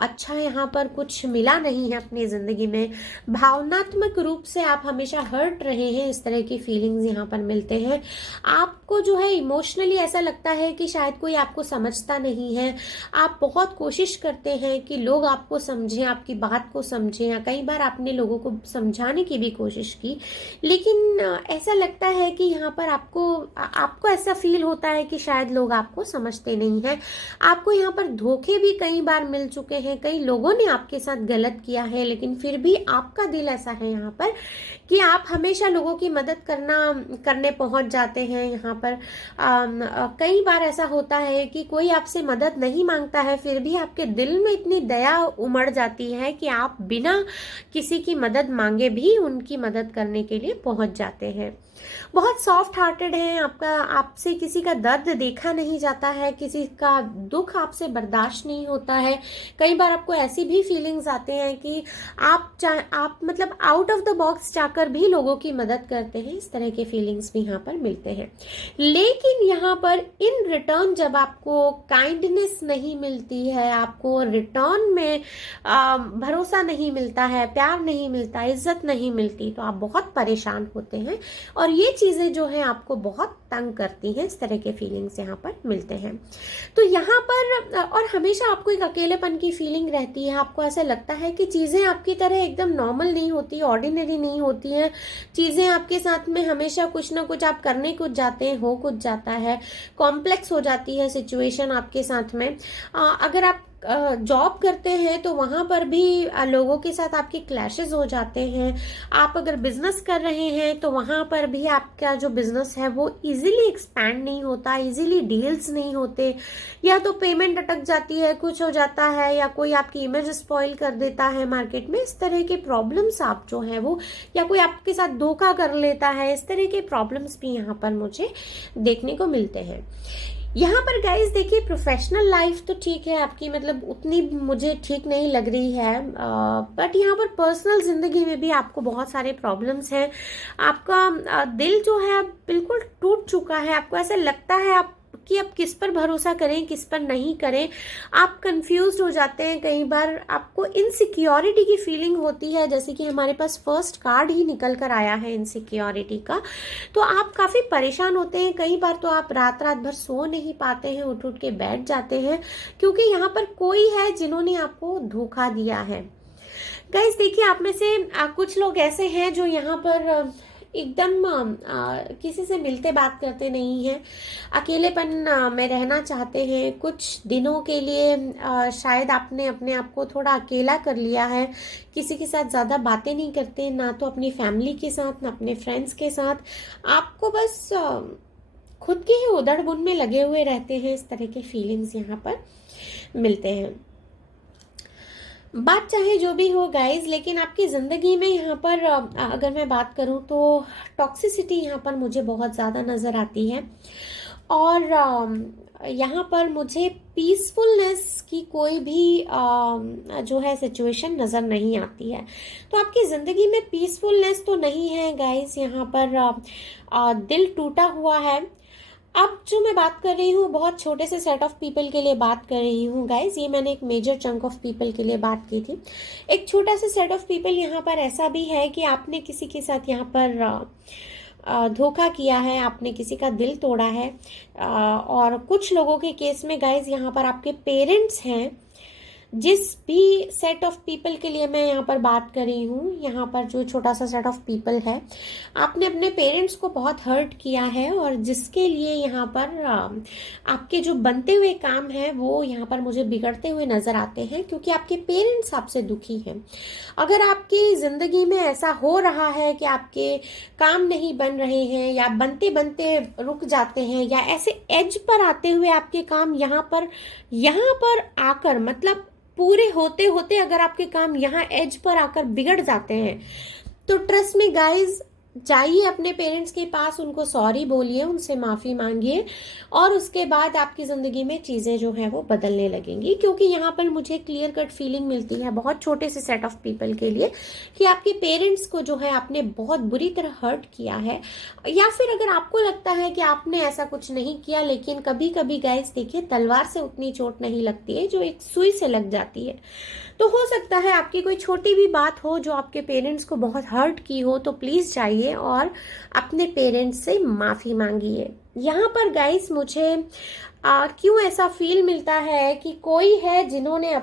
अच्छा यहाँ पर कुछ मिला नहीं है अपनी ज़िंदगी में। भावनात्मक रूप से आप हमेशा हर्ट रहे हैं, इस तरह की फीलिंग्स यहाँ पर मिलते हैं। आपको जो है इमोशनली ऐसा लगता है कि शायद कोई आपको समझता नहीं है। आप बहुत कोशिश करते हैं कि लोग आपको समझें, आपकी बात को समझें, या कई बार आपने लोगों को समझाने की भी कोशिश की, लेकिन ऐसा लगता है कि यहाँ पर आपको ऐसा फील होता है कि शायद लोग आपको समझते नहीं है। आपको यहाँ पर धोखे भी कई बार मिल चुके हैं, कई लोगों ने आपके साथ गलत किया है, लेकिन फिर भी आपका दिल ऐसा है यहाँ पर कि आप हमेशा लोगों की मदद करने पहुंच जाते हैं। यहाँ पर कई बार ऐसा होता है कि कोई आपसे मदद नहीं मांगता है, फिर भी आपके दिल में इतनी दया उमड़ जाती है कि आप बिना किसी की मदद मांगे भी उनकी मदद करने के लिए पहुंच जाते हैं। बहुत सॉफ्ट हार्टेड हैं, आपसे किसी का दर्द देखा नहीं जाता है, किसी का दुख आपसे बर्दाश्त नहीं होता है। कई बार आपको ऐसी भी फीलिंग्स आते हैं कि आप मतलब आउट ऑफ द बॉक्स जाकर भी लोगों की मदद करते हैं, इस तरह के फीलिंग्स भी यहाँ पर मिलते हैं। लेकिन यहाँ पर इन रिटर्न जब आपको काइंडनेस नहीं मिलती है, आपको रिटर्न में भरोसा नहीं मिलता है, प्यार नहीं मिलता, इज्जत नहीं मिलती, तो आप बहुत परेशान होते हैं और ये चीजें जो है आपको बहुत तंग करती हैं। इस तरह के फीलिंग्स यहाँ पर मिलते हैं। तो यहाँ पर और हमेशा आपको एक अकेलेपन की फीलिंग रहती है। आपको ऐसा लगता है कि चीजें आपकी तरह एकदम नॉर्मल नहीं होती, ऑर्डिनरी नहीं होती हैं। चीजें आपके साथ में हमेशा कुछ ना कुछ आप करने कुछ जाते हैं, हो कुछ जाता है, कॉम्प्लेक्स हो जाती है सिचुएशन आपके साथ में। अगर आप जॉब करते हैं तो वहाँ पर भी लोगों के साथ आपके क्लैशेस हो जाते हैं। आप अगर बिजनेस कर रहे हैं तो वहाँ पर भी आपका जो बिजनेस है वो इजीली एक्सपैंड नहीं होता, इजीली डील्स नहीं होते, या तो पेमेंट अटक जाती है, कुछ हो जाता है, या कोई आपकी इमेज स्पॉइल कर देता है मार्केट में। इस तरह के प्रॉब्लम्स आप जो है वो, या कोई आपके साथ धोखा कर लेता है, इस तरह के प्रॉब्लम्स भी यहाँ पर मुझे देखने को मिलते हैं। यहाँ पर गाइज देखिए, प्रोफेशनल लाइफ तो ठीक है आपकी, मतलब उतनी मुझे ठीक नहीं लग रही है, बट यहाँ पर पर्सनल जिंदगी में भी आपको बहुत सारे प्रॉब्लम्स हैं। आपका दिल जो है बिल्कुल टूट चुका है। आपको ऐसा लगता है आप कि अब किस पर भरोसा करें, किस पर नहीं करें। आप कंफ्यूज हो जाते हैं। कई बार आपको इनसिक्योरिटी की फीलिंग होती है, जैसे कि हमारे पास फर्स्ट कार्ड ही निकल कर आया है इनसिक्योरिटी का। तो आप काफ़ी परेशान होते हैं। कई बार तो आप रात भर सो नहीं पाते हैं, उठ के बैठ जाते हैं, क्योंकि यहाँ पर कोई है जिन्होंने आपको धोखा दिया है। गाइस देखिए, आप में से कुछ लोग ऐसे हैं जो यहाँ पर एकदम किसी से मिलते बात करते नहीं हैं, अकेलेपन में रहना चाहते हैं। कुछ दिनों के लिए शायद आपने अपने आप को थोड़ा अकेला कर लिया है, किसी के साथ ज़्यादा बातें नहीं करते, ना तो अपनी फैमिली के साथ, ना अपने फ्रेंड्स के साथ। आपको बस खुद के ही उधड़-बुन में लगे हुए रहते हैं। इस तरह के फीलिंग्स यहाँ पर मिलते हैं। बात चाहे जो भी हो गाइज, लेकिन आपकी ज़िंदगी में यहाँ पर अगर मैं बात करूँ तो टॉक्सिसिटी यहाँ पर मुझे बहुत ज़्यादा नज़र आती है। और यहाँ पर मुझे पीसफुलनेस की कोई भी जो है सिचुएशन नज़र नहीं आती है। तो आपकी ज़िंदगी में पीसफुलनेस तो नहीं है गाइज, यहाँ पर दिल टूटा हुआ है। अब जो मैं बात कर रही हूँ बहुत छोटे से सेट ऑफ पीपल के लिए बात कर रही हूँ गाइज, ये मैंने एक मेजर चंक ऑफ पीपल के लिए बात की थी। एक छोटा सा सेट ऑफ पीपल यहाँ पर ऐसा भी है कि आपने किसी के साथ यहाँ पर धोखा किया है, आपने किसी का दिल तोड़ा है। और कुछ लोगों के केस में गाइज यहाँ पर आपके पेरेंट्स हैं। जिस भी सेट ऑफ पीपल के लिए मैं यहाँ पर बात कर रही हूँ, यहाँ पर जो छोटा सा सेट ऑफ पीपल है, आपने अपने पेरेंट्स को बहुत हर्ट किया है और जिसके लिए यहाँ पर आपके जो बनते हुए काम हैं वो यहाँ पर मुझे बिगड़ते हुए नजर आते हैं, क्योंकि आपके पेरेंट्स आपसे दुखी हैं। अगर आपकी ज़िंदगी में ऐसा हो रहा है कि आपके काम नहीं बन रहे हैं या बनते बनते रुक जाते हैं या ऐसे एज पर आते हुए आपके काम यहाँ पर आकर, मतलब पूरे होते होते अगर आपके काम यहाँ एज पर आकर बिगड़ जाते हैं, तो ट्रस्ट में गाइज, जाइए अपने पेरेंट्स के पास, उनको सॉरी बोलिए, उनसे माफ़ी मांगिए और उसके बाद आपकी ज़िंदगी में चीज़ें जो हैं वो बदलने लगेंगी। क्योंकि यहाँ पर मुझे क्लियर कट फीलिंग मिलती है बहुत छोटे से सेट ऑफ पीपल के लिए कि आपके पेरेंट्स को जो है आपने बहुत बुरी तरह हर्ट किया है। या फिर अगर आपको लगता है कि आपने ऐसा कुछ नहीं किया, लेकिन कभी कभी गाइस देखिए, तलवार से उतनी चोट नहीं लगती है जो एक सुई से लग जाती है। तो हो सकता है आपकी कोई छोटी भी बात हो जो आपके पेरेंट्स को बहुत हर्ट की हो, तो प्लीज़ जाइए और अपने पेरेंट्स से माफ़ी मांगिए। यहाँ पर गाइस मुझे क्यों ऐसा फील मिलता है कि कोई है जिन्होंने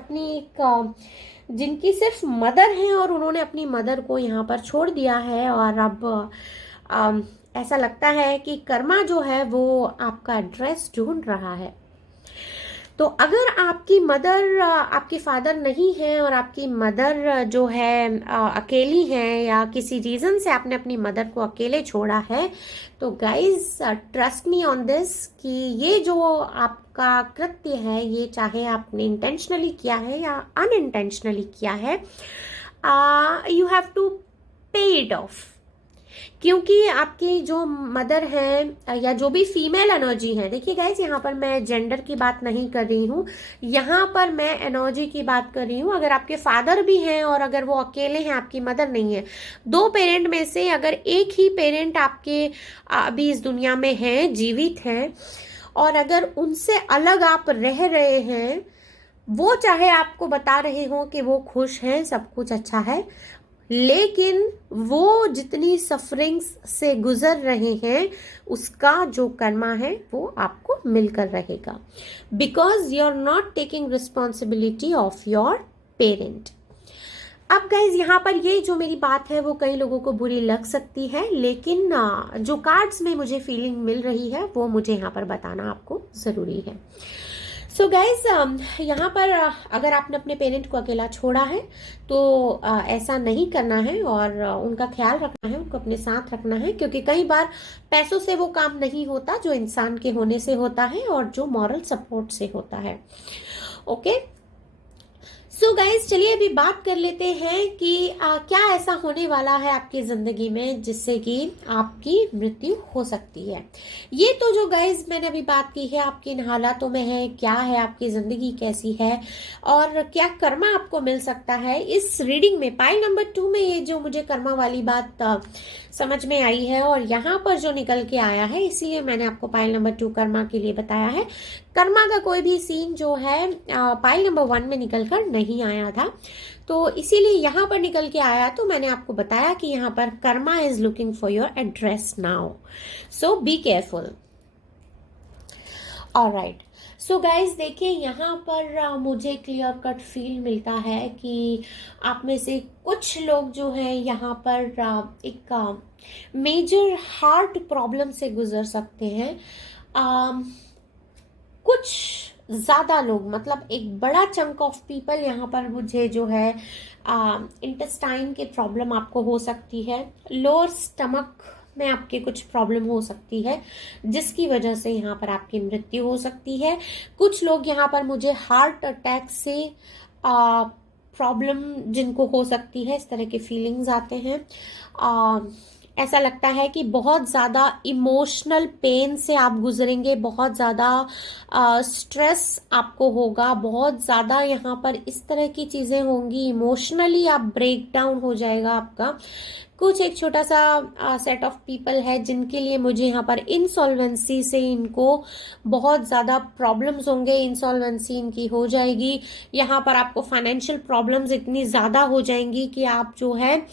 जिनकी सिर्फ मदर है और उन्होंने अपनी मदर को यहाँ पर छोड़ दिया है और अब ऐसा लगता है कि कर्मा जो है वो आपका एड्रेस ढूंढ रहा है। तो अगर आपकी मदर, आपके फादर नहीं है और आपकी मदर जो है अकेली है या किसी रीज़न से आपने अपनी मदर को अकेले छोड़ा है, तो guys trust me on this कि ये जो आपका कृत्य है, ये चाहे आपने इंटेंशनली किया है या अनइंटेंशनली किया है, यू हैव टू पे इट ऑफ। क्योंकि आपकी जो मदर है या जो भी फीमेल एनर्जी है, देखिए गाइज यहाँ पर मैं जेंडर की बात नहीं कर रही हूँ, यहाँ पर मैं एनर्जी की बात कर रही हूँ। अगर आपके फादर भी हैं और अगर वो अकेले हैं, आपकी मदर नहीं है, दो पेरेंट में से अगर एक ही पेरेंट आपके अभी इस दुनिया में हैं, जीवित हैं, और अगर उनसे अलग आप रह रहे हैं, वो चाहे आपको बता रहे हो कि वो खुश हैं, सब कुछ अच्छा है, लेकिन वो जितनी सफरिंग्स से गुजर रहे हैं उसका जो कर्मा है वो आपको मिलकर रहेगा, because you are not taking responsibility of your parent. अब गाइज यहाँ पर ये जो मेरी बात है वो कई लोगों को बुरी लग सकती है, लेकिन जो कार्ड्स में मुझे फीलिंग मिल रही है वो मुझे यहाँ पर बताना आपको ज़रूरी है। सो गाइज यहाँ पर अगर आपने अपने पेरेंट को अकेला छोड़ा है तो ऐसा नहीं करना है और उनका ख्याल रखना है, उनको अपने साथ रखना है, क्योंकि कई बार पैसों से वो काम नहीं होता जो इंसान के होने से होता है और जो मॉरल सपोर्ट से होता है। ओके, सो गाइज चलिए अभी बात कर लेते हैं कि क्या ऐसा होने वाला है आपकी ज़िंदगी में जिससे कि आपकी मृत्यु हो सकती है। ये तो जो गाइज मैंने अभी बात की है आपके इन हालातों में है, क्या है आपकी ज़िंदगी कैसी है और क्या कर्मा आपको मिल सकता है। इस रीडिंग में पाइल नंबर 2 में ये जो मुझे कर्मा वाली बात समझ में आई है और यहाँ पर जो निकल के आया है, इसीलिए मैंने आपको पाइल नंबर 2 कर्मा के लिए बताया है। कर्मा का कोई भी सीन जो है पाइल नंबर 1 में निकल कर नहीं आया था, तो इसीलिए यहाँ पर निकल के आया। तो मैंने आपको बताया कि यहाँ पर Karma is looking for your address now, so be careful. Alright, so guys देखिए यहाँ पर मुझे क्लियर कट फील मिलता है कि आप में से कुछ लोग जो है यहाँ पर एक मेजर हार्ट प्रॉब्लम से गुजर सकते हैं। कुछ ज़्यादा लोग, मतलब एक बड़ा चंक ऑफ पीपल यहाँ पर मुझे जो है इंटेस्टाइन के प्रॉब्लम आपको हो सकती है, लोअर स्टमक में आपके कुछ प्रॉब्लम हो सकती है जिसकी वजह से यहाँ पर आपकी मृत्यु हो सकती है। कुछ लोग यहाँ पर मुझे हार्ट अटैक से प्रॉब्लम जिनको हो सकती है, इस तरह के फीलिंग्स आते हैं। ऐसा लगता है कि बहुत ज़्यादा इमोशनल पेन से आप गुजरेंगे, बहुत ज़्यादा स्ट्रेस आपको होगा, बहुत ज़्यादा यहाँ पर इस तरह की चीज़ें होंगी, इमोशनली आप ब्रेक डाउन हो जाएगा आपका। कुछ एक छोटा सा सेट ऑफ पीपल है जिनके लिए मुझे यहाँ पर इंसॉल्वेंसी से इनको बहुत ज़्यादा प्रॉब्लम्स होंगे, इंसॉल्वेंसी इनकी हो जाएगी। यहाँ पर आपको फाइनेंशियल प्रॉब्लम्स इतनी ज़्यादा हो जाएंगी कि आप जो है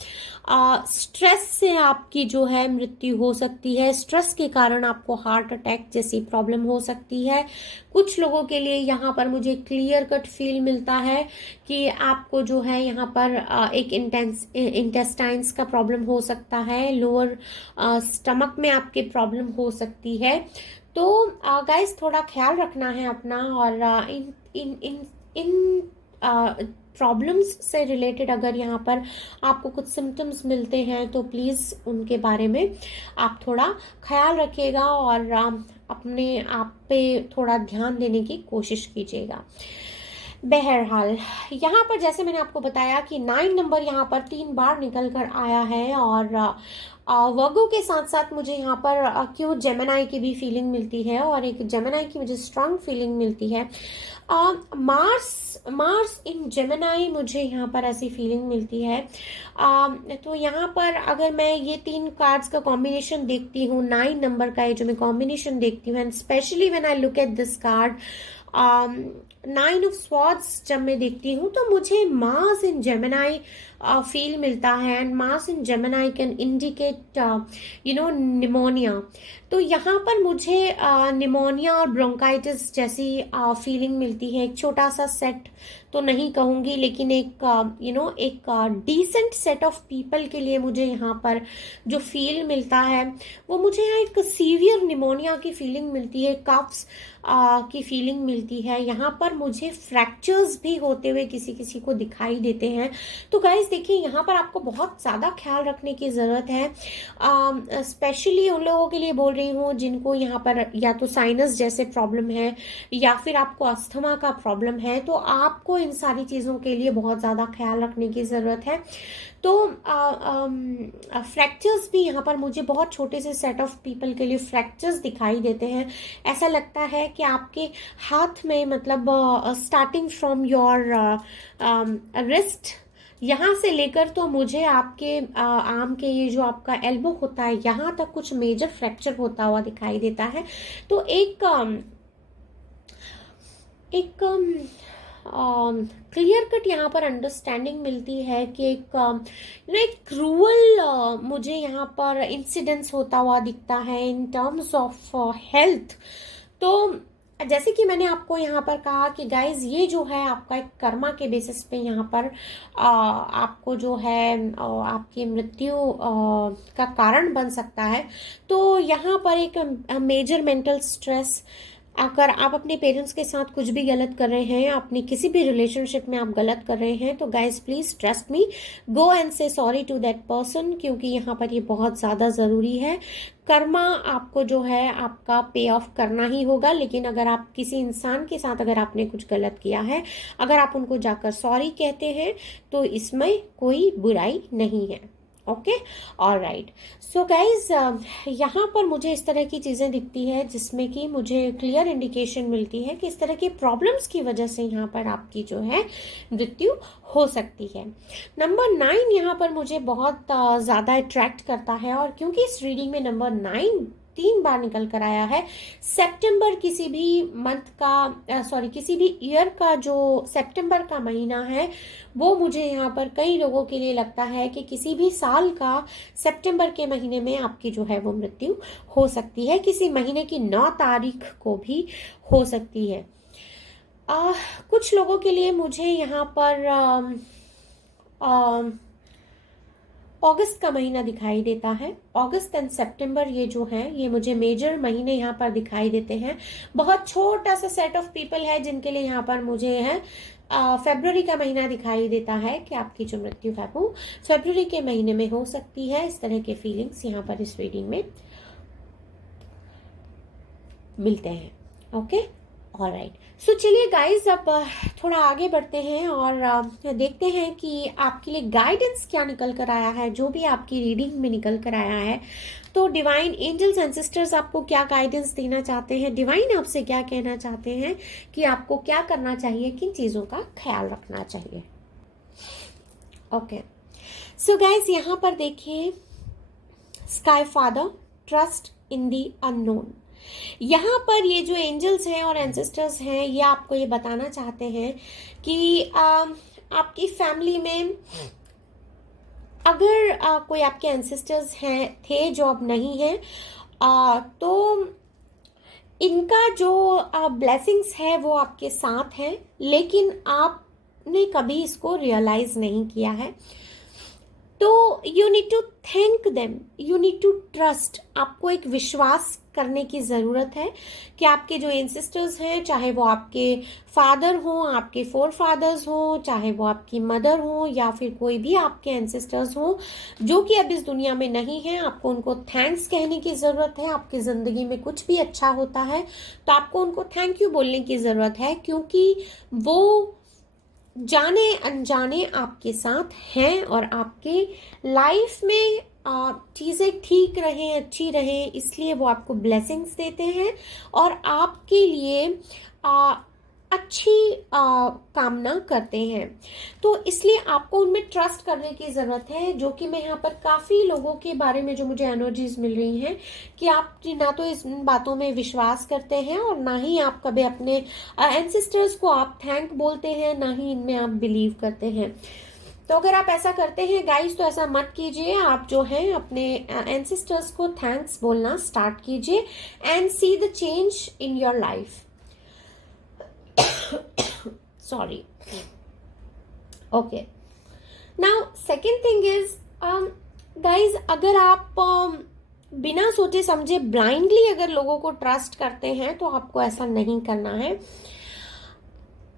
स्ट्रेस से आपकी जो है मृत्यु हो सकती है। स्ट्रेस के कारण आपको हार्ट अटैक जैसी प्रॉब्लम हो सकती है। कुछ लोगों के लिए यहाँ पर मुझे क्लियर कट फील मिलता है कि आपको जो है यहाँ पर एक इंटेस्टाइन्स का प्रॉब्लम हो सकता है, लोअर स्टमक में आपके प्रॉब्लम हो सकती है। तो गाइस थोड़ा ख्याल रखना है अपना, और इन इन इन इन प्रॉब्लम्स से रिलेटेड अगर यहाँ पर आपको कुछ सिम्टम्स मिलते हैं तो प्लीज़ उनके बारे में आप थोड़ा ख्याल रखिएगा और अपने आप पे थोड़ा ध्यान देने की कोशिश कीजिएगा। बहरहाल यहाँ पर जैसे मैंने आपको बताया कि 9 नंबर यहाँ पर 3 बार निकल कर आया है, और वर्गो के साथ साथ मुझे यहाँ पर क्यों जेमिनाई की भी फीलिंग मिलती है, और एक जेमिनाई की मुझे स्ट्रांग फीलिंग मिलती है। मार्स इन जेमिनाई मुझे यहाँ पर ऐसी फीलिंग मिलती है। तो यहाँ पर अगर मैं ये 3 कार्ड्स का कॉम्बिनेशन देखती हूँ, 9 नंबर का ये जो मैं कॉम्बिनेशन देखती हूँ, and specially when I look at this card 9 of swords जब मैं देखती हूँ तो मुझे मार्स इन जेमिनाई फील मिलता है, and Mars in Gemini can indicate pneumonia. तो यहाँ पर मुझे निमोनिया और ब्रोंकाइटिस जैसी फीलिंग मिलती है। एक छोटा सा सेट तो नहीं कहूँगी, लेकिन एक एक डिसेंट सेट ऑफ पीपल के लिए मुझे यहाँ पर जो फील मिलता है वो मुझे यहाँ एक सीवियर निमोनिया की फीलिंग मिलती है, कफ्स की फीलिंग मिलती है। यहाँ पर मुझे फ्रैक्चर्स भी होते हुए किसी किसी को दिखाई देते हैं। तो गाइस देखिए यहाँ पर आपको बहुत ज़्यादा ख्याल रखने की ज़रूरत है। स्पेशली उन लोगों के लिए बोल रही हूँ जिनको यहाँ पर या तो साइनस जैसे प्रॉब्लम है या फिर आपको अस्थमा का प्रॉब्लम है, तो आपको इन सारी चीज़ों के लिए बहुत ज़्यादा ख्याल रखने की ज़रूरत है। तो फ्रैक्चर्स भी यहाँ पर मुझे बहुत छोटे से सेट ऑफ पीपल के लिए फ्रैक्चर्स दिखाई देते हैं। ऐसा लगता है कि आपके हाथ में मतलब स्टार्टिंग फ्रॉम योर रिस्ट यहाँ से लेकर तो मुझे आपके आर्म के ये जो आपका एल्बो होता है यहाँ तक कुछ मेजर फ्रैक्चर होता हुआ दिखाई देता है। तो एक क्लियर कट यहाँ पर अंडरस्टैंडिंग मिलती है कि एक क्रूअल मुझे यहाँ पर इंसिडेंस होता हुआ दिखता है इन टर्म्स ऑफ हेल्थ। तो जैसे कि मैंने आपको यहाँ पर कहा कि गाइज ये जो है आपका एक कर्मा के बेसिस पे यहाँ पर आपको जो है आपकी मृत्यु का कारण बन सकता है। तो यहाँ पर एक मेजर मेंटल स्ट्रेस, अगर आप अपने पेरेंट्स के साथ कुछ भी गलत कर रहे हैं, अपनी किसी भी रिलेशनशिप में आप गलत कर रहे हैं, तो guys please trust me, go and से सॉरी टू दैट पर्सन, क्योंकि यहाँ पर ये बहुत ज़्यादा ज़रूरी है। कर्मा आपको जो है आपका पे ऑफ करना ही होगा, लेकिन अगर आप किसी इंसान के साथ अगर आपने कुछ गलत किया है, अगर आप उनको जाकर सॉरी कहते हैं तो इसमें कोई बुराई नहीं है। Okay, alright. सो गाइज यहाँ पर मुझे इस तरह की चीज़ें दिखती है जिसमें कि मुझे क्लियर इंडिकेशन मिलती है कि इस तरह की प्रॉब्लम्स की वजह से यहाँ पर आपकी जो है मृत्यु हो सकती है। नंबर 9 यहाँ पर मुझे बहुत ज़्यादा अट्रैक्ट करता है, और क्योंकि इस रीडिंग में नंबर 9 3 बार निकल कर आया है, सितंबर किसी भी मंथ का किसी भी ईयर का जो सितंबर का महीना है वो मुझे यहाँ पर कई लोगों के लिए लगता है कि किसी भी साल का सितंबर के महीने में आपकी जो है वो मृत्यु हो सकती है। किसी महीने की 9 तारीख को भी हो सकती है। कुछ लोगों के लिए मुझे यहाँ पर अगस्त का महीना दिखाई देता है। अगस्त एंड सितंबर ये जो है ये मुझे मेजर महीने यहाँ पर दिखाई देते हैं। बहुत छोटा सा सेट ऑफ पीपल है जिनके लिए यहाँ पर मुझे है फरवरी का महीना दिखाई देता है कि आपकी जो मृत्यु है वो फरवरी के महीने में हो सकती है। इस तरह के फीलिंग्स यहाँ पर इस रीडिंग में मिलते हैं। ओके, ऑलराइट, सो चलिए गाइस, अब थोड़ा आगे बढ़ते हैं और देखते हैं कि आपके लिए गाइडेंस क्या निकल कर आया है, जो भी आपकी रीडिंग में निकल कर आया है। तो डिवाइन एंजल्स एंड सिस्टर्स आपको क्या गाइडेंस देना चाहते हैं, डिवाइन आपसे क्या कहना चाहते हैं कि आपको क्या करना चाहिए, किन चीज़ों का ख्याल रखना चाहिए। ओके, सो गाइस यहाँ पर देखिए, sky father, trust in the unknown. यहाँ पर ये जो एंजल्स हैं और एंसेस्टर्स हैं, ये आपको ये बताना चाहते हैं कि आपकी फैमिली में अगर कोई आपके एंसेस्टर्स हैं थे जो अब नहीं है, तो इनका जो ब्लेसिंग्स है वो आपके साथ है, लेकिन आपने कभी इसको रियलाइज नहीं किया है। तो you need to thank them, you need to trust. आपको एक विश्वास करने की ज़रूरत है कि आपके जो एंसेस्टर्स हैं, चाहे वो आपके फादर हों, आपके फोर फादर्स हों, चाहे वो आपकी मदर हों, या फिर कोई भी आपके एंसेस्टर्स हों जो कि अब इस दुनिया में नहीं हैं, आपको उनको थैंक्स कहने की ज़रूरत है। आपकी ज़िंदगी में कुछ भी अच्छा होता है तो आपको उनको थैंक यू बोलने की ज़रूरत है, क्योंकि वो जाने अनजाने आपके साथ हैं और आपके लाइफ में चीज़ें ठीक रहें, अच्छी रहें, इसलिए वो आपको ब्लेसिंग्स देते हैं और आपके लिए अच्छी कामना करते हैं। तो इसलिए आपको उनमें ट्रस्ट करने की ज़रूरत है, जो कि मैं यहाँ पर काफ़ी लोगों के बारे में जो मुझे एनर्जीज मिल रही हैं कि आप ना तो इस बातों में विश्वास करते हैं और ना ही आप कभी अपने एंसेस्टर्स को आप थैंक बोलते हैं, ना ही इनमें आप बिलीव करते हैं। तो अगर आप ऐसा करते हैं गाइस, तो ऐसा मत कीजिए। आप जो हैं अपने एंसेस्टर्स को थैंक्स बोलना स्टार्ट कीजिए and see the change in your life. Sorry. Okay, now second thing is guys, अगर आप बिना सोचे समझे ब्लाइंडली अगर लोगों को ट्रस्ट करते हैं तो आपको ऐसा नहीं करना है।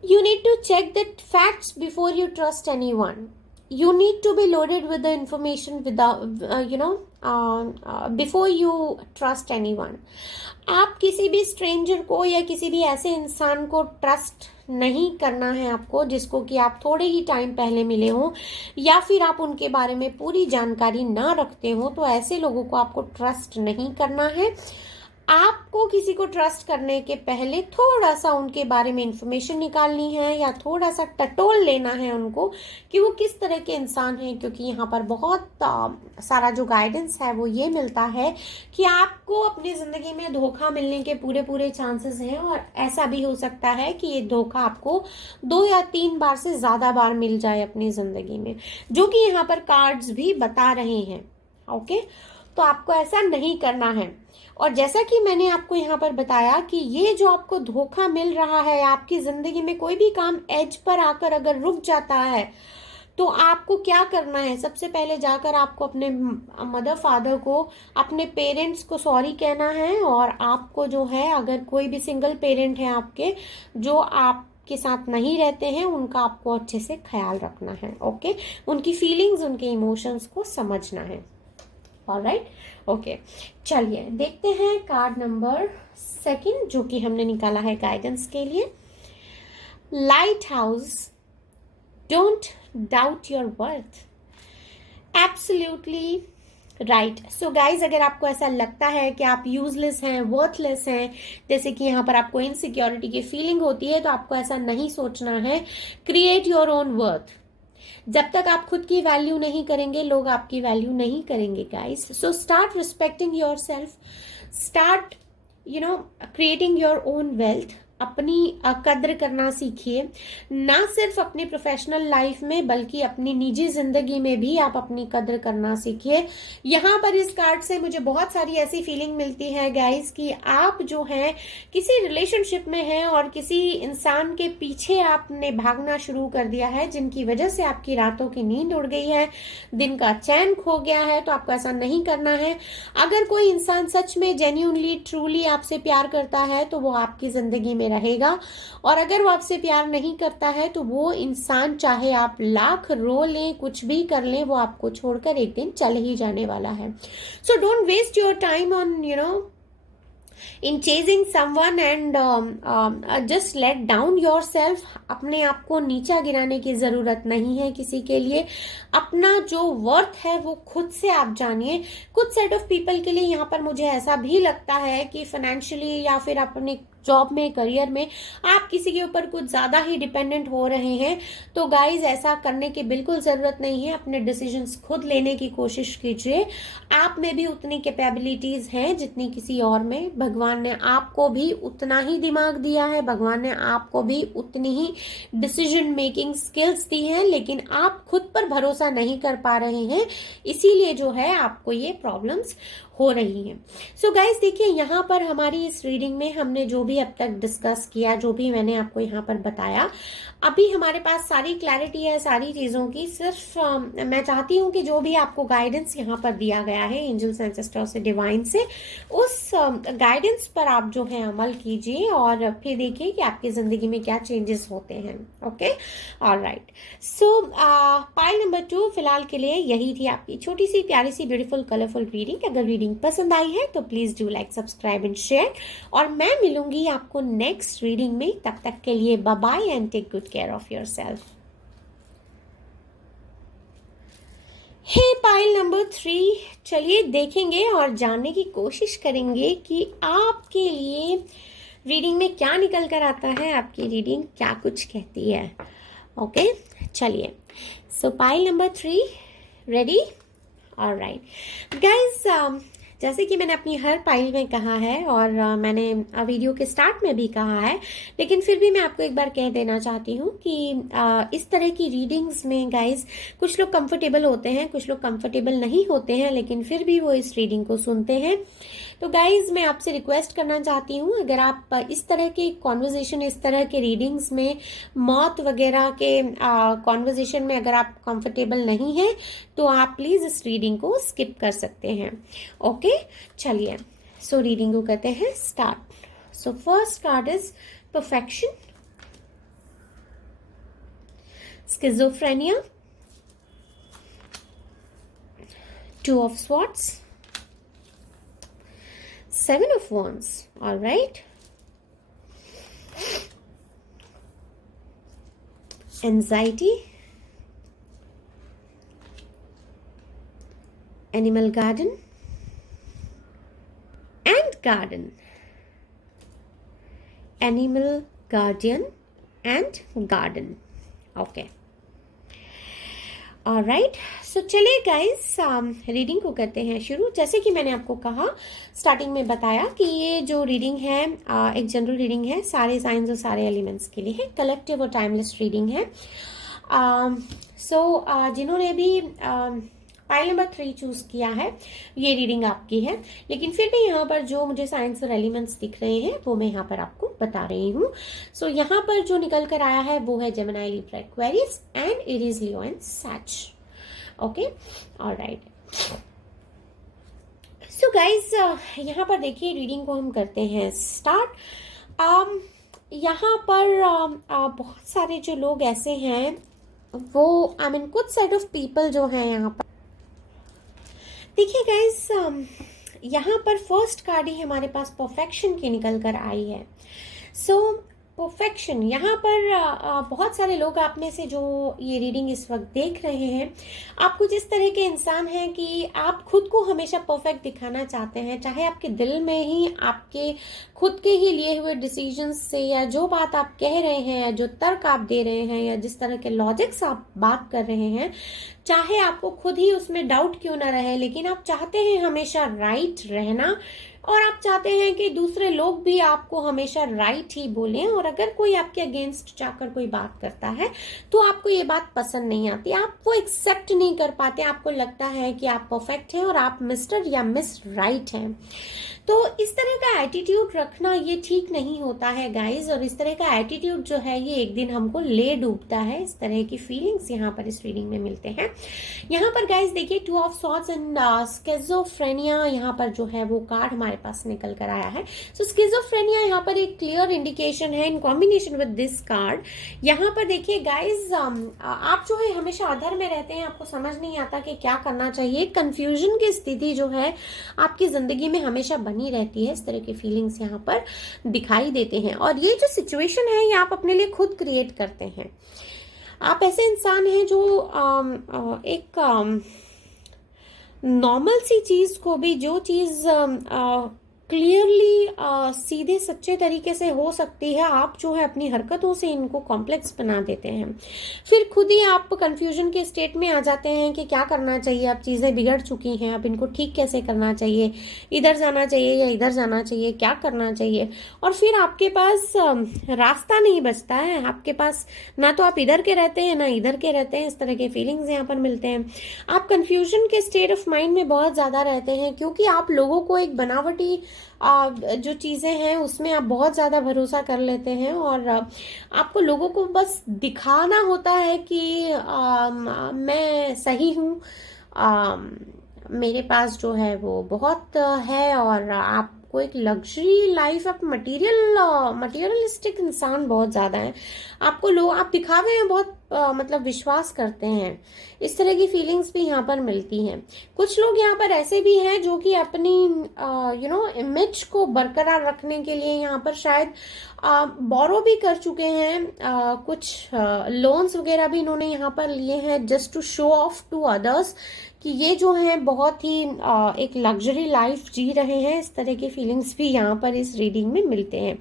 You need to check the facts before you trust anyone. You need to be loaded with the information without, before you trust anyone. आप किसी भी स्ट्रेंजर को या किसी भी ऐसे इंसान को ट्रस्ट नहीं करना है आपको, जिसको कि आप थोड़े ही टाइम पहले मिले हो या फिर आप उनके बारे में पूरी जानकारी ना रखते हो, तो ऐसे लोगों को आपको ट्रस्ट नहीं करना है। आपको किसी को ट्रस्ट करने के पहले थोड़ा सा उनके बारे में इंफॉर्मेशन निकालनी है या थोड़ा सा टटोल लेना है उनको कि वो किस तरह के इंसान हैं, क्योंकि यहाँ पर बहुत सारा जो गाइडेंस है वो ये मिलता है कि आपको अपनी ज़िंदगी में धोखा मिलने के पूरे चांसेस हैं और ऐसा भी हो सकता है कि ये धोखा आपको 2 या 3 बार से ज़्यादा बार मिल जाए अपनी ज़िंदगी में, जो कि यहाँ पर कार्ड्स भी बता रहे हैं। ओके, तो आपको ऐसा नहीं करना है। और जैसा कि मैंने आपको यहाँ पर बताया कि ये जो आपको धोखा मिल रहा है, आपकी ज़िंदगी में कोई भी काम एज पर आकर अगर रुक जाता है तो आपको क्या करना है, सबसे पहले जाकर आपको अपने मदर फादर को, अपने पेरेंट्स को सॉरी कहना है। और आपको जो है, अगर कोई भी सिंगल पेरेंट है आपके जो आपके साथ नहीं रहते हैं, उनका आपको अच्छे से ख्याल रखना है। ओके, उनकी फीलिंग्स, उनके इमोशंस को समझना है। ऑलराइट, ओके, चलिए देखते हैं कार्ड नंबर 2 जो कि हमने निकाला है गाइडेंस के लिए। Light house, don't doubt your worth. Absolutely right. So guys, अगर आपको ऐसा लगता है कि आप यूजलेस हैं, वर्थलेस हैं, जैसे कि यहाँ पर आपको इनसिक्योरिटी की फीलिंग होती है, तो आपको ऐसा नहीं सोचना है। Create your own worth. जब तक आप खुद की वैल्यू नहीं करेंगे, लोग आपकी वैल्यू नहीं करेंगे guys. So start respecting your self, start creating your own wealth. अपनी कद्र करना सीखिए, ना सिर्फ अपनी प्रोफेशनल लाइफ में बल्कि अपनी निजी जिंदगी में भी आप अपनी कद्र करना सीखिए। यहाँ पर इस कार्ड से मुझे बहुत सारी ऐसी फीलिंग मिलती है गाइस कि आप जो हैं किसी रिलेशनशिप में हैं और किसी इंसान के पीछे आपने भागना शुरू कर दिया है, जिनकी वजह से आपकी रातों की नींद उड़ गई है, दिन का चैन खो गया है। तो आपको ऐसा नहीं करना है। अगर कोई इंसान सच में जेन्युइनली ट्रूली आपसे प्यार करता है तो वो आपकी जिंदगी में रहेगा, और अगर वो आपसे प्यार नहीं करता है तो वो इंसान, चाहे आप लाख रो लें, कुछ भी कर लें, वो आपको छोड़कर एक दिन चले ही जाने वाला है। So don't waste your time on in chasing someone and just let down yourself. अपने आप को नीचा गिराने की जरूरत नहीं है किसी के लिए। अपना जो वर्थ है वो खुद से आप जानिए। कुछ सेट ऑफ पीपल के लिए यहाँ पर मुझे ऐसा भी लगता है कि फाइनेंशियली या फिर अपने जॉब में, करियर में आप किसी के ऊपर कुछ ज्यादा ही डिपेंडेंट हो रहे हैं। तो गाइज ऐसा करने की बिल्कुल जरूरत नहीं है। अपने डिसीजंस खुद लेने की कोशिश कीजिए। आप में भी उतनी कैपेबिलिटीज हैं जितनी किसी और में। भगवान ने आपको भी उतना ही दिमाग दिया है, भगवान ने आपको भी उतनी ही डिसीजन मेकिंग स्किल्स दी हैं, लेकिन आप खुद पर भरोसा नहीं कर पा रहे हैं, इसीलिए जो है आपको ये प्रॉब्लम्स हो रही हैं। सो गाइज देखिए, यहाँ पर हमारी इस रीडिंग में हमने जो भी अब तक डिस्कस किया, जो भी मैंने आपको यहाँ पर बताया, अभी हमारे पास सारी क्लैरिटी है सारी चीजों की। सिर्फ मैं चाहती हूँ कि जो भी आपको गाइडेंस यहाँ पर दिया गया है एंजल्स, एंसेस्टर्स से, डिवाइन से, उस गाइडेंस पर आप जो है अमल कीजिए और फिर देखिए कि आपकी जिंदगी में क्या चेंजेस होते हैं। Okay, alright. सो पाइल नंबर 2 फिलहाल के लिए यही थी आपकी छोटी सी प्यारी सी ब्यूटीफुल कलरफुल रीडिंग। अगर रीडिंग पसंद आई है तो please do like, subscribe and share, और मैं मिलूंगी आपको नेक्स्ट रीडिंग में। तब तक के लिए bye bye and take good care of yourself. Hey pile number 3, चलिए देखेंगे और जानने की कोशिश करेंगे कि आपके लिए रीडिंग में क्या निकल कर आता है, आपकी रीडिंग क्या कुछ कहती है। ओके, चलिए। सो pile number 3 ready, alright guys. जैसे कि मैंने अपनी हर पाइल में कहा है और मैंने वीडियो के स्टार्ट में भी कहा है, लेकिन फिर भी मैं आपको एक बार कह देना चाहती हूँ कि इस तरह की रीडिंग्स में गाइज कुछ लोग कंफर्टेबल होते हैं, कुछ लोग कंफर्टेबल नहीं होते हैं, लेकिन फिर भी वो इस रीडिंग को सुनते हैं। तो गाइज मैं आपसे रिक्वेस्ट करना चाहती हूँ, अगर आप इस तरह के कॉन्वर्जेशन, इस तरह के रीडिंग्स में, मौत वगैरह के कॉन्वर्जेशन में अगर आप कंफर्टेबल नहीं हैं तो आप प्लीज इस रीडिंग को स्किप कर सकते हैं। ओके, चलिए। सो रीडिंग को कहते हैं start. So first card is perfection, schizophrenia, 2 of swords, 7 of wands, all right. Anxiety, animal garden and garden, animal guardian and garden. Okay, alright. So चलिए गाइस, रीडिंग को करते हैं शुरू। जैसे कि मैंने आपको कहा, स्टार्टिंग में बताया कि ये जो रीडिंग है एक जनरल रीडिंग है, सारे साइंस और सारे एलिमेंट्स के लिए है, कलेक्टिव और टाइमलेस रीडिंग है। जिन्होंने भी पाइल नंबर 3 चूज किया है, ये रीडिंग आपकी है। लेकिन फिर भी यहाँ पर जो मुझे साइंस और एलिमेंट्स दिख रहे हैं वो मैं यहाँ पर आपको बता रही हूँ। सो यहाँ पर जो निकल कर आया है वो है Gemini, Libra, Aquarius and Aries, Leo and sage. Okay, alright. So guys यहाँ पर देखिए, रीडिंग को हम करते हैं स्टार्ट। यहाँ पर बहुत सारे जो लोग ऐसे हैं वो कुछ सेट ऑफ पीपल जो हैं यहाँ पर, देखिए गाइज, यहाँ पर फर्स्ट कार्ड ही हमारे पास परफेक्शन की निकल कर आई है। सो परफेक्शन, यहाँ पर बहुत सारे लोग आप में से जो ये रीडिंग इस वक्त देख रहे हैं, आप कुछ इस तरह के इंसान हैं कि आप खुद को हमेशा परफेक्ट दिखाना चाहते हैं, चाहे आपके दिल में ही आपके खुद के ही लिए हुए डिसीजंस से, या जो बात आप कह रहे हैं, या जो तर्क आप दे रहे हैं, या जिस तरह के लॉजिक्स आप बात कर रहे हैं, चाहे आपको खुद ही उसमें डाउट क्यों ना रहे, लेकिन आप चाहते हैं हमेशा राइट रहना, और आप चाहते हैं कि दूसरे लोग भी आपको हमेशा राइट ही बोलें, और अगर कोई आपके अगेंस्ट जाकर कोई बात करता है तो आपको ये बात पसंद नहीं आती, आप वो एक्सेप्ट नहीं कर पाते, आपको लगता है कि आप परफेक्ट हैं और आप मिस्टर या मिस राइट हैं। तो इस तरह का एटीट्यूड रखना ये ठीक नहीं होता है गाइज, और इस तरह का एटीट्यूड जो है ये एक दिन हमको ले डूबता है। इस तरह की फीलिंग्स यहाँ पर इस रीडिंग में मिलते हैं। यहाँ पर गाइज देखिए, 2 of swords एंड स्किज़ोफ्रेनिया, यहाँ पर जो है वो कार्ड हमारे हमारे पास निकल कर आया है। सो स्किज़ोफ्रेनिया यहाँ पर एक क्लियर इंडिकेशन है in combination with this card. यहाँ पर देखिए गाइज, आप जो है हमेशा अधर में रहते हैं, आपको समझ नहीं आता कि क्या करना चाहिए, कंफ्यूजन की स्थिति जो है आपकी जिंदगी में हमेशा बनी रहती है। इस तरह के फीलिंग्स यहाँ पर दिखाई देते हैं और ये जो सिचुएशन है ये आप अपने लिए खुद क्रिएट करते हैं। आप ऐसे इंसान हैं जो एक नॉर्मल सी चीज को भी, जो चीज क्लियरली सीधे सच्चे तरीके से हो सकती है, आप जो है अपनी हरकतों से इनको कॉम्प्लेक्स बना देते हैं। फिर खुद ही आप कंफ्यूजन के स्टेट में आ जाते हैं कि क्या करना चाहिए, अब चीज़ें बिगड़ चुकी हैं, अब इनको ठीक कैसे करना चाहिए, इधर जाना चाहिए या इधर जाना चाहिए, क्या करना चाहिए। और फिर आपके पास रास्ता नहीं बचता है, आपके पास ना तो आप इधर के रहते हैं ना इधर के रहते हैं। इस तरह के फीलिंग्स यहाँ पर मिलते हैं। आप कंफ्यूजन के स्टेट ऑफ माइंड में बहुत ज़्यादा रहते हैं क्योंकि आप लोगों को एक बनावटी जो चीज़ें हैं उसमें आप बहुत ज़्यादा भरोसा कर लेते हैं और आपको लोगों को बस दिखाना होता है कि मैं सही हूँ, मेरे पास जो है वो बहुत है। और आपको एक लग्जरी लाइफ, आप मटीरियलिस्टिक इंसान बहुत ज़्यादा है। आपको लोग, आप दिखावे में बहुत मतलब विश्वास करते हैं। इस तरह की फीलिंग्स भी यहाँ पर मिलती हैं। कुछ लोग यहाँ पर ऐसे भी हैं जो कि अपनी इमेज को बरकरार रखने के लिए यहाँ पर शायद बोरो भी कर चुके हैं, कुछ लोन्स वगैरह भी इन्होंने यहाँ पर लिए हैं just to show off to others कि ये जो है बहुत ही एक लग्जरी लाइफ जी रहे हैं। इस तरह की फीलिंग्स भी यहाँ पर इस रीडिंग में मिलते हैं।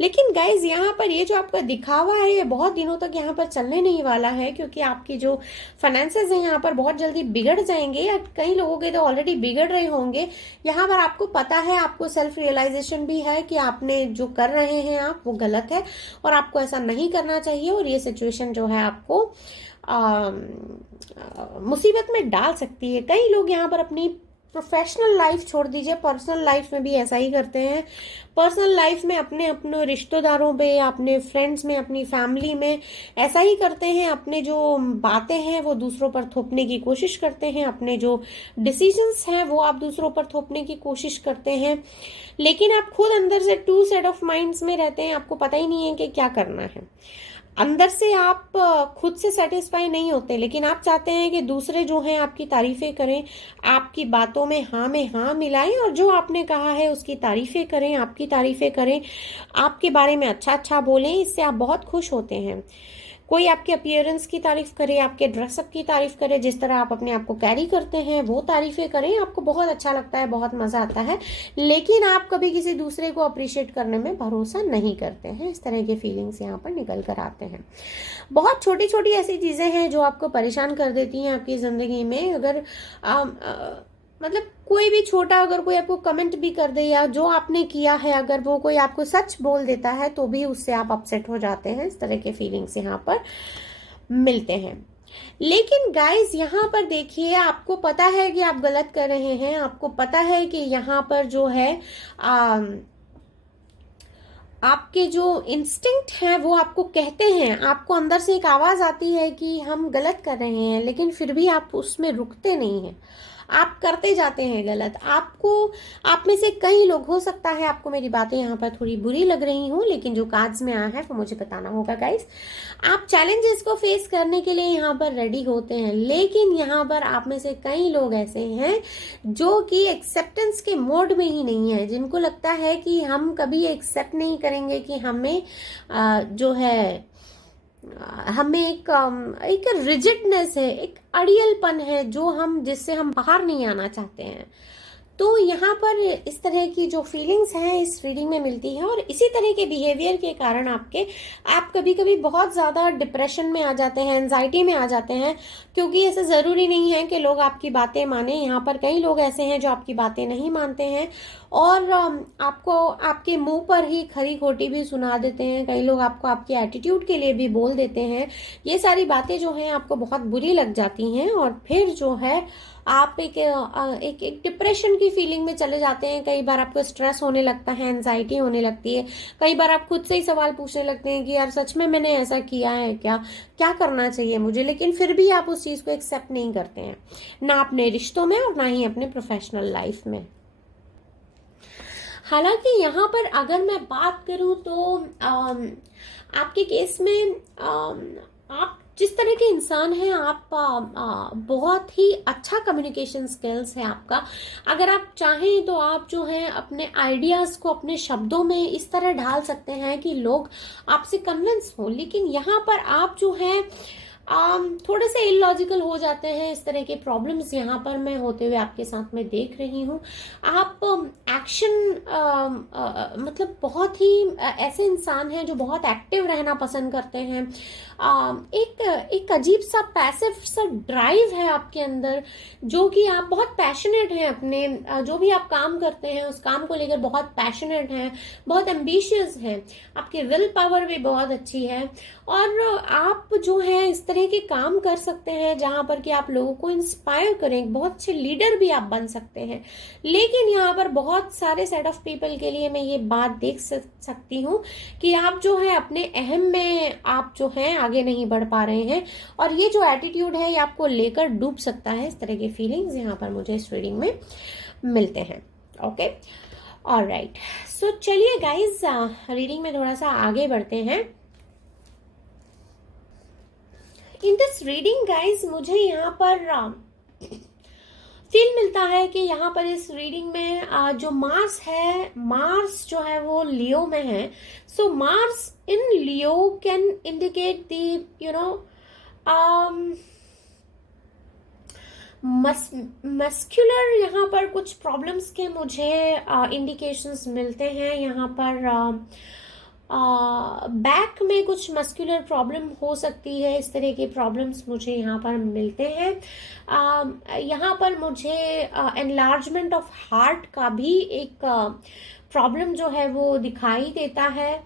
लेकिन गाइज यहाँ पर ये जो आपका दिखावा है ये बहुत दिनों तक यहाँ पर चलने नहीं वाला है क्योंकि आपकी जो फाइनेंसेस हैं यहाँ पर बहुत जल्दी बिगड़ जाएंगे या कई लोगों के तो ऑलरेडी बिगड़ रहे होंगे। यहाँ पर आपको पता है, आपको सेल्फ रियलाइजेशन भी है कि आपने जो कर रहे हैं आप वो गलत है और आपको ऐसा नहीं करना चाहिए और ये सिचुएशन जो है आपको मुसीबत में डाल सकती है। कई लोग यहाँ पर अपनी प्रोफेशनल लाइफ छोड़ दीजिए, पर्सनल लाइफ में भी ऐसा ही करते हैं। पर्सनल लाइफ में अपने रिश्तेदारों पे, अपने फ्रेंड्स में, अपनी फैमिली में ऐसा ही करते हैं। अपने जो बातें हैं वो दूसरों पर थोपने की कोशिश करते हैं, अपने जो डिसीजंस हैं वो आप दूसरों पर थोपने की कोशिश करते हैं। लेकिन आप खुद अंदर से टू सेट ऑफ माइंड्स में रहते हैं, आपको पता ही नहीं है कि क्या करना है। अंदर से आप खुद से सेटिस्फाई नहीं होते, लेकिन आप चाहते हैं कि दूसरे जो हैं आपकी तारीफें करें, आपकी बातों में हाँ मिलाएं और जो आपने कहा है उसकी तारीफें करें, आपकी तारीफें करें, आपके बारे में अच्छा अच्छा बोलें। इससे आप बहुत खुश होते हैं। कोई आपके अपीयरेंस की तारीफ करे, आपके ड्रेसअप की तारीफ करे, जिस तरह आप अपने आप को कैरी करते हैं वो तारीफें करें, आपको बहुत अच्छा लगता है, बहुत मजा आता है। लेकिन आप कभी किसी दूसरे को अप्रिशिएट करने में भरोसा नहीं करते हैं। इस तरह के फीलिंग्स यहाँ पर निकल कर आते हैं। बहुत छोटी छोटी ऐसी चीजें हैं जो आपको परेशान कर देती हैं आपकी जिंदगी में। अगर मतलब कोई भी छोटा, अगर कोई आपको कमेंट भी कर दे या जो आपने किया है अगर वो कोई आपको सच बोल देता है तो भी उससे आप अपसेट हो जाते हैं। इस तरह के फीलिंग्स यहाँ पर मिलते हैं। लेकिन गाइज यहाँ पर देखिए, आपको पता है कि आप गलत कर रहे हैं, आपको पता है कि यहाँ पर जो है आपके जो इंस्टिंक्ट हैं वो आपको कहते हैं, आपको अंदर से एक आवाज आती है कि हम गलत कर रहे हैं, लेकिन फिर भी आप उसमें रुकते नहीं हैं, आप करते जाते हैं गलत। आपको, आप में से कई लोग, हो सकता है आपको मेरी बातें यहाँ पर थोड़ी बुरी लग रही हूँ, लेकिन जो कार्ड्स में आया है वो मुझे बताना होगा गाइस। आप चैलेंजेस को फेस करने के लिए यहाँ पर रेडी होते हैं, लेकिन यहाँ पर आप में से कई लोग ऐसे हैं जो कि एक्सेप्टेंस के मोड में ही नहीं है, जिनको लगता है कि हम कभी एक्सेप्ट नहीं करेंगे कि हमें जो है हमें एक रिजिडनेस है, एक अड़ियलपन है जो हम, जिससे हम बाहर नहीं आना चाहते हैं। तो यहाँ पर इस तरह की जो फीलिंग्स हैं इस रीडिंग में मिलती है और इसी तरह के बिहेवियर के कारण आप कभी कभी बहुत ज़्यादा डिप्रेशन में आ जाते हैं, एंजाइटी में आ जाते हैं, क्योंकि ऐसा ज़रूरी नहीं है कि लोग आपकी बातें माने। यहाँ पर कई लोग ऐसे हैं जो आपकी बातें नहीं मानते हैं और आपको आपके मुंह पर ही खरी खोटी भी सुना देते हैं। कई लोग आपको आपके एटीट्यूड के लिए भी बोल देते हैं। ये सारी बातें जो हैं आपको बहुत बुरी लग जाती हैं और फिर जो है आप एक डिप्रेशन की फीलिंग में चले जाते हैं। कई बार आपको स्ट्रेस होने लगता है, एंजाइटी होने लगती है। कई बार आप खुद से ही सवाल पूछने लगते हैं कि यार सच में मैंने ऐसा किया है क्या, क्या करना चाहिए मुझे, लेकिन फिर भी आप उस चीज़ को एक्सेप्ट नहीं करते हैं, ना अपने रिश्तों में और ना ही अपने प्रोफेशनल लाइफ में। हालांकि यहाँ पर अगर मैं बात करूँ तो आपके केस में आप जिस तरह के इंसान हैं, आप बहुत ही अच्छा कम्युनिकेशन स्किल्स है आपका। अगर आप चाहें तो आप जो है अपने आइडियाज़ को अपने शब्दों में इस तरह ढाल सकते हैं कि लोग आपसे कन्विंस हो। लेकिन यहाँ पर आप जो है थोड़े से इलॉजिकल हो जाते हैं। इस तरह के प्रॉब्लम्स यहाँ पर मैं होते हुए आपके साथ में देख रही हूँ। आप एक्शन मतलब बहुत ही ऐसे इंसान हैं जो बहुत एक्टिव रहना पसंद करते हैं। एक अजीब सा पैसिव सा ड्राइव है आपके अंदर, जो कि आप बहुत पैशनेट हैं अपने जो भी आप काम करते हैं उस काम को लेकर बहुत पैशनेट हैं, बहुत एम्बिशियस हैं। आपकी विल पावर भी बहुत अच्छी है और आप जो है इस तरह के काम कर सकते हैं जहां पर कि आप लोगों को इंस्पायर करें। बहुत अच्छे लीडर भी आप बन सकते हैं। लेकिन यहाँ पर बहुत सारे सेट ऑफ पीपल के लिए मैं ये बात देख सकती हूँ कि आप जो है अपने अहम में आप जो है आगे नहीं बढ़ पा रहे हैं और ये जो एटीट्यूड है ये आपको लेकर डूब सकता है। इस तरह के फीलिंग्स यहाँ पर मुझे इस रीडिंग में मिलते हैं। ओके, ऑलराइट, सो चलिए गाइज रीडिंग में थोड़ा सा आगे बढ़ते हैं। इन दिस रीडिंग गाइज मुझे यहाँ पर फील मिलता है कि यहाँ पर इस रीडिंग में जो मार्स है, मार्स जो है वो लियो में है। So Mars in Leo can indicate the muscular यहाँ पर कुछ प्रॉब्लम्स के मुझे इंडिकेशंस मिलते हैं। यहाँ पर बैक में कुछ मस्कुलर प्रॉब्लम हो सकती है। इस तरह के प्रॉब्लम्स मुझे यहाँ पर मिलते हैं। यहाँ पर मुझे एनलार्जमेंट ऑफ हार्ट का भी एक प्रॉब्लम जो है वो दिखाई देता है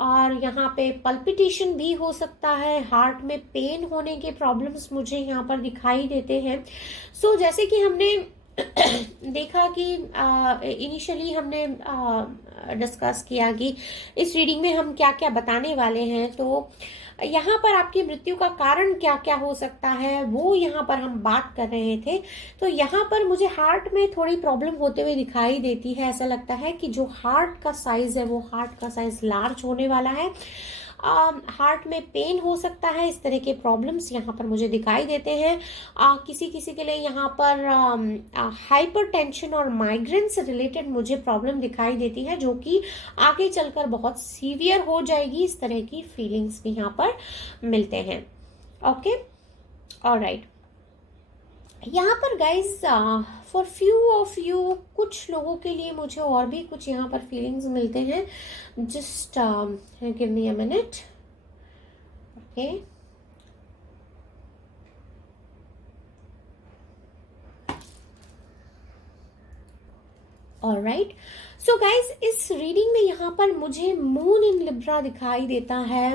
और यहाँ पे पल्पिटेशन भी हो सकता है। हार्ट में पेन होने के प्रॉब्लम्स मुझे यहाँ पर दिखाई देते हैं। सो जैसे कि हमने देखा कि इनिशियली हमने डिस्कस किया कि इस रीडिंग में हम क्या क्या बताने वाले हैं, तो यहाँ पर आपकी मृत्यु का कारण क्या क्या हो सकता है वो यहाँ पर हम बात कर रहे थे। तो यहाँ पर मुझे हार्ट में थोड़ी प्रॉब्लम होते हुए दिखाई देती है। ऐसा लगता है कि जो हार्ट का साइज है वो हार्ट का साइज लार्ज होने वाला है। हार्ट में पेन हो सकता है। इस तरह के प्रॉब्लम्स यहाँ पर मुझे दिखाई देते हैं। किसी किसी के लिए यहाँ पर हाइपरटेंशन और माइग्रेन से रिलेटेड मुझे प्रॉब्लम दिखाई देती है, जो कि आगे चलकर बहुत सीवियर हो जाएगी। इस तरह की फीलिंग्स भी यहाँ पर मिलते हैं। ओके, ऑलराइट, यहाँ पर guys for few of you, कुछ लोगों के लिए मुझे और भी कुछ यहाँ पर फीलिंग्स मिलते हैं। Just give me a minute. Okay, alright, so guys इस रीडिंग में यहाँ पर मुझे मून इन लिब्रा दिखाई देता है।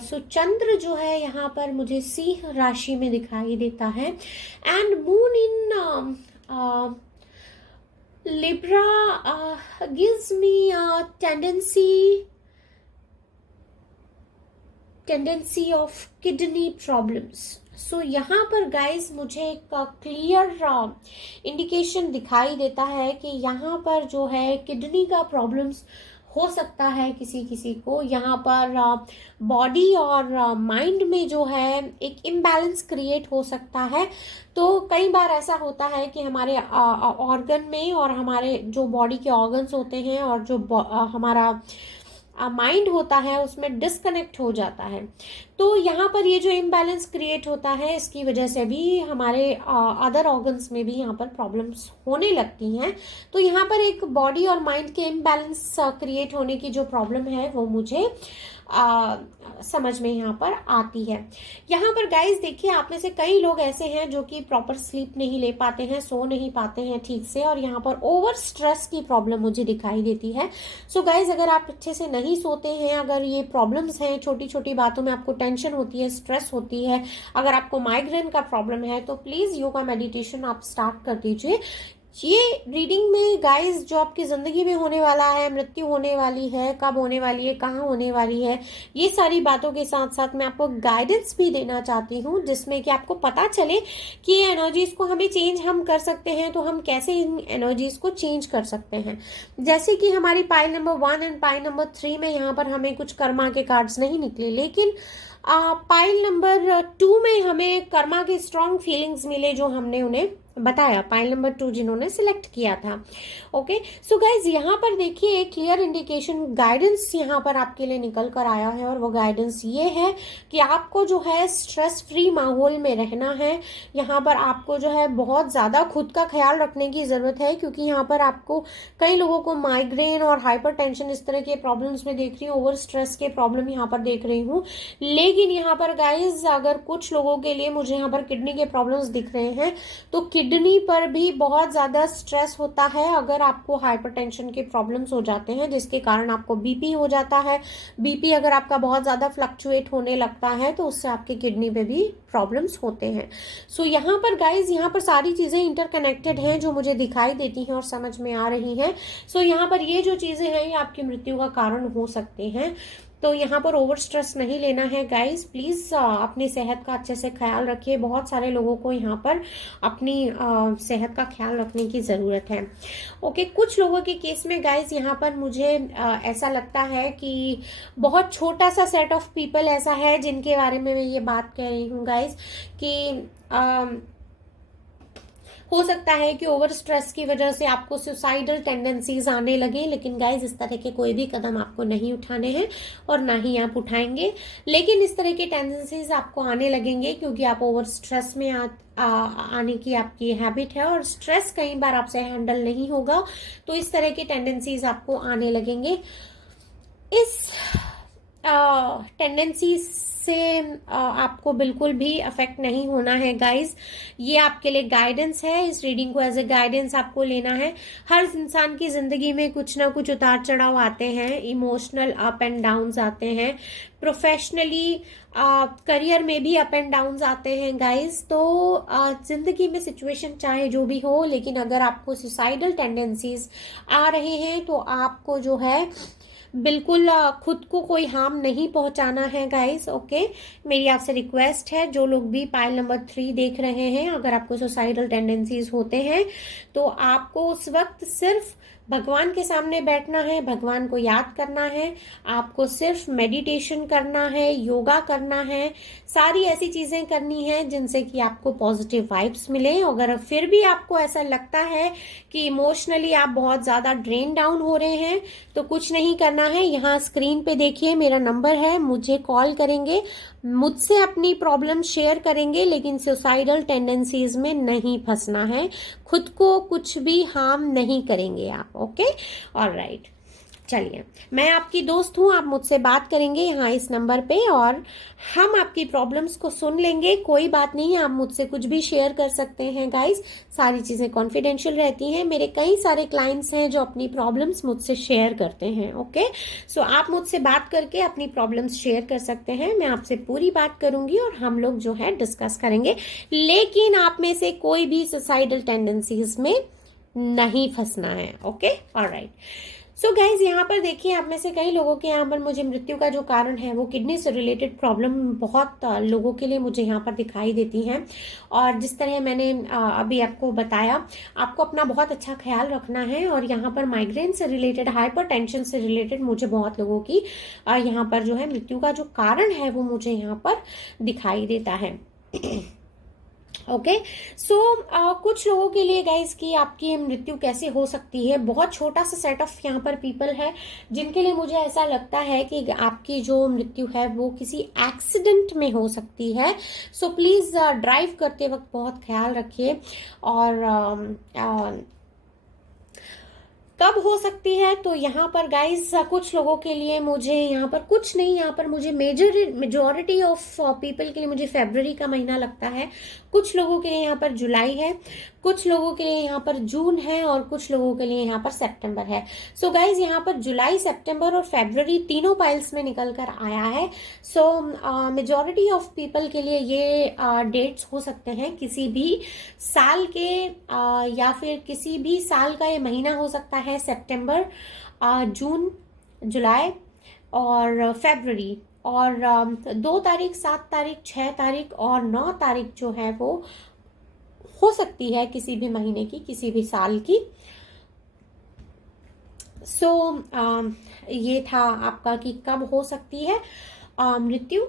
सो चंद्र जो है यहाँ पर मुझे सिंह राशि में दिखाई देता है and moon in Libra gives me tendency of kidney problems. So यहाँ पर गाइज मुझे एक क्लियर इंडिकेशन दिखाई देता है कि यहाँ पर जो है किडनी का प्रॉब्लम्स हो सकता है किसी किसी को। यहाँ पर बॉडी और माइंड में जो है एक इम्बैलेंस क्रिएट हो सकता है। तो कई बार ऐसा होता है कि हमारे ऑर्गन में और हमारे जो बॉडी के ऑर्गन्स होते हैं और जो हमारा माइंड होता है उसमें डिस्कनेक्ट हो जाता है। तो यहाँ पर ये जो इम्बैलेंस क्रिएट होता है इसकी वजह से भी हमारे अदर ऑर्गन्स में भी यहाँ पर प्रॉब्लम्स होने लगती हैं। तो यहाँ पर एक बॉडी और माइंड के इम्बैलेंस क्रिएट होने की जो प्रॉब्लम है वो मुझे समझ में यहाँ पर आती है। यहाँ पर गाइज देखिए, आप में से कई लोग ऐसे हैं जो कि प्रॉपर स्लीप नहीं ले पाते हैं, सो नहीं पाते हैं ठीक से, और यहाँ पर ओवर स्ट्रेस की प्रॉब्लम मुझे दिखाई देती है। सो गाइज अगर आप अच्छे से नहीं सोते हैं, अगर ये प्रॉब्लम्स हैं, छोटी छोटी बातों में आपको टेंशन होती है, स्ट्रेस होती है, अगर आपको माइग्रेन का प्रॉब्लम है, तो प्लीज योगा मेडिटेशन आप स्टार्ट कर दीजिए। ये रीडिंग में गाइस जो आपकी ज़िंदगी में होने वाला है, मृत्यु होने वाली है, कब होने वाली है, कहाँ होने वाली है, ये सारी बातों के साथ साथ मैं आपको गाइडेंस भी देना चाहती हूँ, जिसमें कि आपको पता चले कि ये एनर्जीज को हमें चेंज हम कर सकते हैं, तो हम कैसे इन एनर्जीज को चेंज कर सकते हैं। जैसे कि हमारी pile number 1 and pile number 3 में यहाँ पर हमें कुछ कर्मा के कार्ड्स नहीं निकले, लेकिन पाइल नंबर 2 में हमें कर्मा के स्ट्रॉन्ग फीलिंग्स मिले, जो हमने उन्हें बताया, पाइल नंबर 2 जिन्होंने सिलेक्ट किया था। ओके, सो गाइज यहाँ पर देखिए एक क्लियर इंडिकेशन गाइडेंस यहाँ पर आपके लिए निकल कर आया है, और वो गाइडेंस ये है कि आपको जो है स्ट्रेस फ्री माहौल में रहना है। यहाँ पर आपको जो है बहुत ज़्यादा खुद का ख्याल रखने की ज़रूरत है, क्योंकि यहाँ पर आपको कई लोगों को माइग्रेन और हाइपर टेंशन इस तरह के प्रॉब्लम्स में देख रही हूँ, ओवर स्ट्रेस के प्रॉब्लम यहाँ पर देख रही हूँ। लेकिन यहाँ पर गाइज अगर कुछ लोगों के लिए मुझे यहाँ पर किडनी के प्रॉब्लम्स दिख रहे हैं, तो किडनी पर भी बहुत ज़्यादा स्ट्रेस होता है अगर आपको हाइपरटेंशन के प्रॉब्लम्स हो जाते हैं, जिसके कारण आपको बीपी हो जाता है। बीपी अगर आपका बहुत ज़्यादा फ्लक्चुएट होने लगता है तो उससे आपके किडनी पे भी प्रॉब्लम्स होते हैं। सो यहाँ पर गाइज यहाँ पर सारी चीज़ें इंटरकनेक्टेड हैं जो मुझे दिखाई देती हैं और समझ में आ रही हैं। सो यहाँ पर ये जो चीज़ें हैं ये आपकी मृत्यु का कारण हो सकते हैं, तो यहाँ पर ओवर स्ट्रेस नहीं लेना है गाइस। प्लीज अपनी सेहत का अच्छे से ख्याल रखिए। बहुत सारे लोगों को यहाँ पर अपनी सेहत का ख्याल रखने की ज़रूरत है। ओके, कुछ लोगों के केस में गाइस यहाँ पर मुझे ऐसा लगता है कि बहुत छोटा सा सेट ऑफ पीपल ऐसा है जिनके बारे में मैं ये बात कह रही हूँ गाइस कि हो सकता है कि ओवर स्ट्रेस की वजह से आपको सुसाइडल टेंडेंसीज आने लगे, लेकिन गाइज इस तरह के कोई भी कदम आपको नहीं उठाने हैं और ना ही आप उठाएंगे। लेकिन इस तरह के टेंडेंसीज आपको आने लगेंगे क्योंकि आप ओवर स्ट्रेस में आने की आपकी हैबिट है, और स्ट्रेस कई बार आपसे हैंडल नहीं होगा, तो इस तरह के टेंडेंसीज आपको आने लगेंगे। इस टेंडेंसी से आपको बिल्कुल भी अफेक्ट नहीं होना है गाइस। ये आपके लिए गाइडेंस है, इस रीडिंग को एज ए गाइडेंस आपको लेना है। हर इंसान की जिंदगी में कुछ ना कुछ उतार चढ़ाव आते हैं, इमोशनल अप एंड डाउन्स आते हैं, प्रोफेशनली करियर में भी अप एंड डाउन्स आते हैं गाइस। तो जिंदगी में सिचुएशन चाहे जो भी हो, लेकिन अगर आपको सुसाइडल टेंडेंसीज आ रहे हैं तो आपको जो है बिल्कुल खुद को कोई हार्म नहीं पहुंचाना है गाइस। ओके, मेरी आपसे रिक्वेस्ट है, जो लोग भी पाइल नंबर 3 देख रहे हैं, अगर आपको सुसाइडल टेंडेंसीज होते हैं तो आपको उस वक्त सिर्फ भगवान के सामने बैठना है, भगवान को याद करना है, आपको सिर्फ मेडिटेशन करना है, योगा करना है, सारी ऐसी चीजें करनी है जिनसे कि आपको पॉजिटिव वाइब्स मिले। अगर फिर भी आपको ऐसा लगता है कि इमोशनली आप बहुत ज्यादा ड्रेन डाउन हो रहे हैं, तो कुछ नहीं करना है। यहाँ स्क्रीन पे देखिए मेरा नंबर है, मुझे कॉल करेंगे, मुझसे अपनी प्रॉब्लम शेयर करेंगे, लेकिन सुसाइडल टेंडेंसीज में नहीं फंसना है, खुद को कुछ भी हार्म नहीं करेंगे आप। ओके, ऑलराइट, चलिए मैं आपकी दोस्त हूँ, आप मुझसे बात करेंगे यहाँ इस नंबर पे और हम आपकी प्रॉब्लम्स को सुन लेंगे। कोई बात नहीं, आप मुझसे कुछ भी शेयर कर सकते हैं गाइस, सारी चीज़ें कॉन्फिडेंशियल रहती हैं। मेरे कई सारे क्लाइंट्स हैं जो अपनी प्रॉब्लम्स मुझसे शेयर करते हैं। ओके, सो आप मुझसे बात करके अपनी प्रॉब्लम्स शेयर कर सकते हैं, मैं आपसे पूरी बात करूंगी और हम लोग जो है डिस्कस करेंगे। लेकिन आप में से कोई भी सुसाइडल टेंडेंसीज में नहीं फंसना है। Okay, alright. सो गाइज यहाँ पर देखिए, आप में से कई लोगों के यहाँ पर मुझे मृत्यु का जो कारण है वो किडनी से रिलेटेड प्रॉब्लम बहुत लोगों के लिए मुझे यहाँ पर दिखाई देती हैं। और जिस तरह मैंने अभी आपको बताया, आपको अपना बहुत अच्छा ख्याल रखना है। और यहाँ पर माइग्रेन से रिलेटेड, हाइपरटेंशन से रिलेटेड मुझे बहुत लोगों की यहाँ पर जो है मृत्यु का जो कारण है वो मुझे यहाँ पर दिखाई देता है। ओके, सो कुछ लोगों के लिए गाइस कि आपकी मृत्यु कैसे हो सकती है, बहुत छोटा सा सेट ऑफ यहाँ पर पीपल है जिनके लिए मुझे ऐसा लगता है कि आपकी जो मृत्यु है वो किसी एक्सीडेंट में हो सकती है। सो प्लीज ड्राइव करते वक्त बहुत ख्याल रखिए। और कब हो सकती है, तो यहाँ पर गाइस कुछ लोगों के लिए मुझे यहाँ पर कुछ नहीं, यहाँ पर मुझे मेजॉरिटी ऑफ पीपल के लिए मुझे फरवरी का महीना लगता है, कुछ लोगों के लिए यहाँ पर जुलाई है, कुछ लोगों के लिए यहाँ पर जून है, और कुछ लोगों के लिए यहाँ पर सितंबर है। सो गाइज यहाँ पर जुलाई, सितंबर और फरवरी तीनों पाइल्स में निकल कर आया है। सो मेजॉरिटी ऑफ पीपल के लिए ये डेट्स हो सकते हैं किसी भी साल के, या फिर किसी भी साल का ये महीना हो सकता है, सितंबर, जून, जुलाई और फरवरी, और 2 तारीख, 7 तारीख, 6 तारीख और 9 तारीख जो है वो हो सकती है किसी भी महीने की, किसी भी साल की। सो ये था आपका कि कब हो सकती है मृत्यु।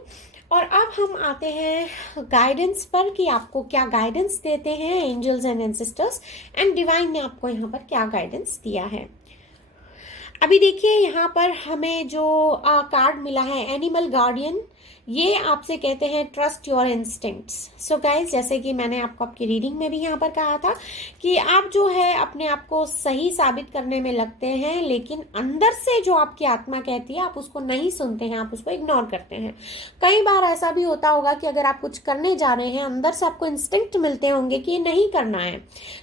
और अब हम आते हैं गाइडेंस पर कि आपको क्या गाइडेंस देते हैं angels and ancestors, and divine ने आपको यहाँ पर क्या गाइडेंस दिया है। अभी देखिए यहाँ पर हमें जो कार्ड मिला है एनिमल गार्डियन, ये आपसे कहते हैं trust your instincts. So guys, जैसे कि मैंने आपको आपकी रीडिंग में भी यहाँ पर कहा था कि आप जो है अपने आप को सही साबित करने में लगते हैं, लेकिन अंदर से जो आपकी आत्मा कहती है आप उसको नहीं सुनते हैं, आप उसको इग्नोर करते हैं। कई बार ऐसा भी होता होगा कि अगर आप कुछ करने जा रहे हैं, अंदर से आपको इंस्टिंक्ट मिलते होंगे कि ये नहीं करना है,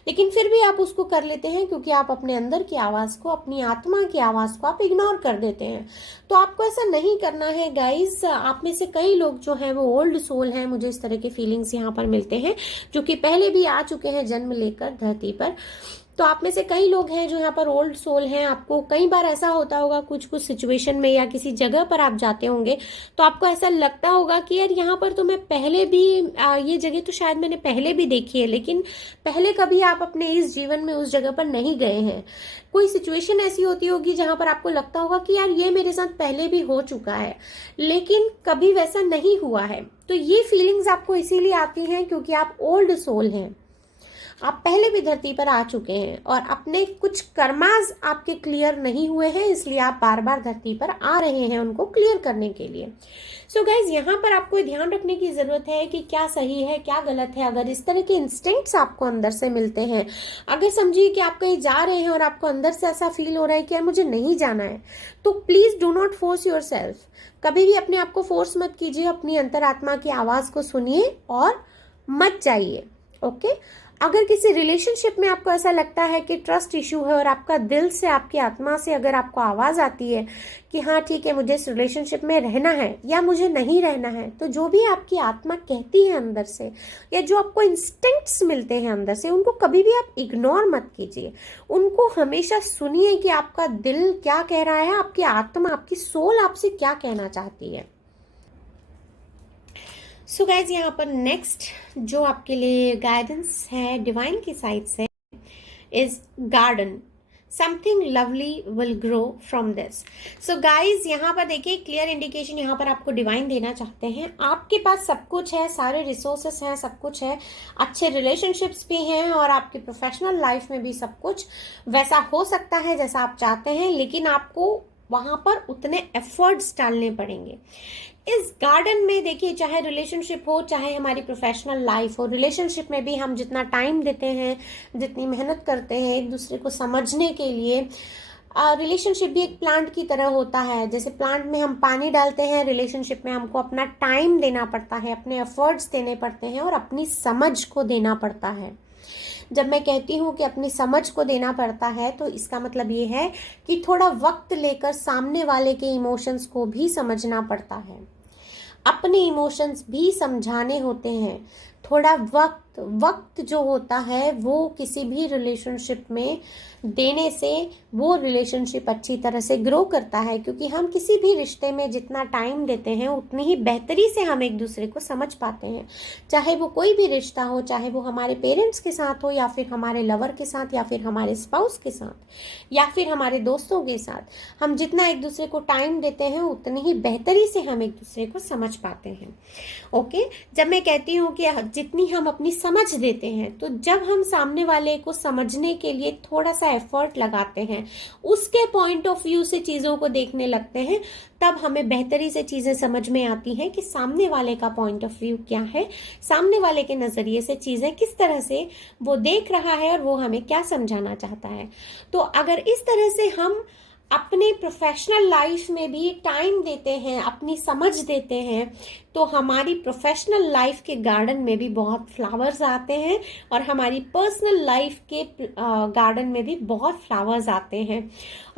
लेकिन फिर भी आप उसको कर लेते हैं क्योंकि आप अपने अंदर की आवाज़ को, अपनी आत्मा की आवाज़ को आप इग्नोर कर देते हैं। तो आपको ऐसा नहीं करना है गाइज। आप में से कई लोग जो हैं वो ओल्ड सोल हैं, मुझे इस तरह के फीलिंग्स यहाँ पर मिलते हैं, जो कि पहले भी आ चुके हैं जन्म लेकर धरती पर। तो आप में से कई लोग हैं जो यहाँ पर ओल्ड सोल हैं। आपको कई बार ऐसा होता होगा कुछ कुछ सिचुएशन में, या किसी जगह पर आप जाते होंगे तो आपको ऐसा लगता होगा कि यार यहाँ पर तो मैं पहले भी, ये जगह तो शायद मैंने पहले भी देखी है, लेकिन पहले कभी आप अपने इस जीवन में उस जगह पर नहीं गए हैं। कोई सिचुएशन ऐसी होती होगी जहां पर आपको लगता होगा कि यार ये मेरे साथ पहले भी हो चुका है, लेकिन कभी वैसा नहीं हुआ है। तो ये फीलिंग्स आपको इसीलिए आती हैं क्योंकि आप ओल्ड सोल हैं, आप पहले भी धरती पर आ चुके हैं और अपने कुछ कर्मास आपके क्लियर नहीं हुए हैं, इसलिए आप बार बार धरती पर आ रहे हैं उनको क्लियर करने के लिए। सो गाइज, यहाँ पर आपको ध्यान रखने की जरूरत है कि क्या सही है क्या गलत है। अगर इस तरह के इंस्टिंक्ट्स आपको अंदर से मिलते हैं, अगर समझिए कि आप कहीं जा रहे हैं और आपको अंदर से ऐसा फील हो रहा है कि यार मुझे नहीं जाना है, तो please do not force your self. कभी भी अपने आप को फोर्स मत कीजिए, अपनी अंतरात्मा की आवाज को सुनिए और मत जाइए। ओके, अगर किसी रिलेशनशिप में आपको ऐसा लगता है कि ट्रस्ट इशू है और आपका दिल से, आपकी आत्मा से अगर आपको आवाज आती है कि हाँ ठीक है मुझे इस रिलेशनशिप में रहना है या मुझे नहीं रहना है, तो जो भी आपकी आत्मा कहती है अंदर से, या जो आपको इंस्टिंक्ट्स मिलते हैं अंदर से, उनको कभी भी आप इग्नोर मत कीजिए। उनको हमेशा सुनिए कि आपका दिल क्या कह रहा है, आपकी आत्मा, आपकी सोल आपसे क्या कहना चाहती है। सो गाइज, यहाँ पर नेक्स्ट जो आपके लिए गाइडेंस है डिवाइन की साइड से is garden, something lovely will grow from this. So guys, यहाँ पर देखिए क्लियर इंडिकेशन यहाँ पर आपको डिवाइन देना चाहते हैं। आपके पास सब कुछ है, सारे रिसोर्सेस हैं, सब कुछ है, अच्छे रिलेशनशिप्स भी हैं और आपकी प्रोफेशनल लाइफ में भी सब कुछ वैसा हो सकता है जैसा आप चाहते हैं, लेकिन आपको वहां पर उतने एफर्ट्स डालने पड़ेंगे। इस गार्डन में देखिए, चाहे रिलेशनशिप हो चाहे हमारी प्रोफेशनल लाइफ हो, रिलेशनशिप में भी हम जितना टाइम देते हैं, जितनी मेहनत करते हैं एक दूसरे को समझने के लिए, रिलेशनशिप भी एक प्लांट की तरह होता है। जैसे प्लांट में हम पानी डालते हैं, रिलेशनशिप में हमको अपना टाइम देना पड़ता है, अपने एफर्ट्स देने पड़ते हैं और अपनी समझ को देना पड़ता है। जब मैं कहती हूँ कि अपनी समझ को देना पड़ता है, तो इसका मतलब ये है कि थोड़ा वक्त लेकर सामने वाले के इमोशंस को भी समझना पड़ता है, अपने इमोशंस भी समझाने होते हैं। थोड़ा वक्त जो होता है वो किसी भी रिलेशनशिप में देने से वो रिलेशनशिप अच्छी तरह से ग्रो करता है, क्योंकि हम किसी भी रिश्ते में जितना टाइम देते हैं उतनी ही बेहतरी से हम एक दूसरे को समझ पाते हैं। चाहे वो कोई भी रिश्ता हो, चाहे वो हमारे पेरेंट्स के साथ हो, या फिर हमारे लवर के साथ, या फिर हमारे स्पाउस के साथ, या फिर हमारे दोस्तों के साथ, हम जितना एक दूसरे को टाइम देते हैं उतनी ही बेहतरी से हम एक दूसरे को समझ पाते हैं। ओके, जब मैं कहती हूँ कि जितनी हम अपनी समझ देते हैं। तो जब हम सामने वाले को समझने के लिए थोड़ा सा एफर्ट लगाते हैं, उसके पॉइंट ऑफ व्यू से चीज़ों को देखने लगते हैं, तब हमें बेहतरी से चीज़ें समझ में आती हैं कि सामने वाले का पॉइंट ऑफ व्यू क्या है, सामने वाले के नज़रिए से चीज़ें किस तरह से वो देख रहा है और वो हमें क्या समझाना चाहता है। तो अगर इस तरह से हम अपने प्रोफेशनल लाइफ में भी टाइम देते हैं, अपनी समझ देते हैं, तो हमारी प्रोफेशनल लाइफ के गार्डन में भी बहुत फ्लावर्स आते हैं और हमारी पर्सनल लाइफ के गार्डन में भी बहुत फ्लावर्स आते हैं।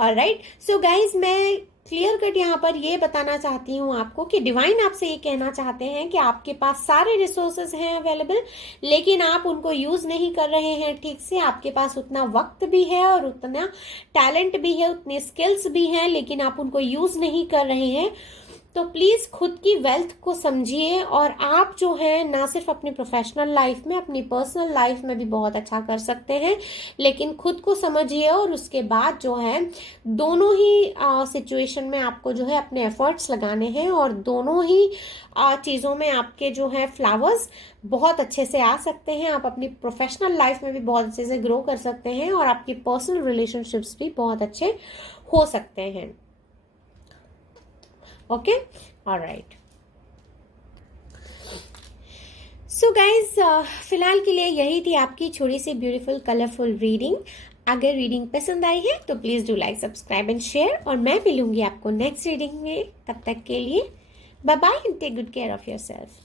ऑलराइट, सो गाइज, मैं क्लियर कट यहाँ पर ये बताना चाहती हूँ आपको कि डिवाइन आपसे ये कहना चाहते हैं कि आपके पास सारे रिसोर्सेज हैं अवेलेबल, लेकिन आप उनको यूज नहीं कर रहे हैं ठीक से। आपके पास उतना वक्त भी है और उतना टैलेंट भी है, उतने स्किल्स भी हैं, लेकिन आप उनको यूज नहीं कर रहे हैं। तो प्लीज खुद की वेल्थ को समझिए और आप जो है ना सिर्फ अपनी प्रोफेशनल लाइफ में, अपनी पर्सनल लाइफ में भी बहुत अच्छा कर सकते हैं, लेकिन खुद को समझिए और उसके बाद जो है दोनों ही सिचुएशन में आपको जो है अपने एफर्ट्स लगाने हैं और दोनों ही चीज़ों में आपके जो है फ्लावर्स बहुत अच्छे से आ सकते हैं। आप अपनी प्रोफेशनल लाइफ में भी बहुत अच्छे से ग्रो कर सकते हैं और आपकी पर्सनल रिलेशनशिप्स भी बहुत अच्छे हो सकते हैं। Okay, alright. सो गाइज, फिलहाल के लिए यही थी आपकी छोटी सी ब्यूटीफुल कलरफुल रीडिंग। अगर रीडिंग पसंद आई है तो please do like, subscribe and share, और मैं मिलूंगी आपको नेक्स्ट रीडिंग में। तब तक के लिए bye bye and take good care of yourself.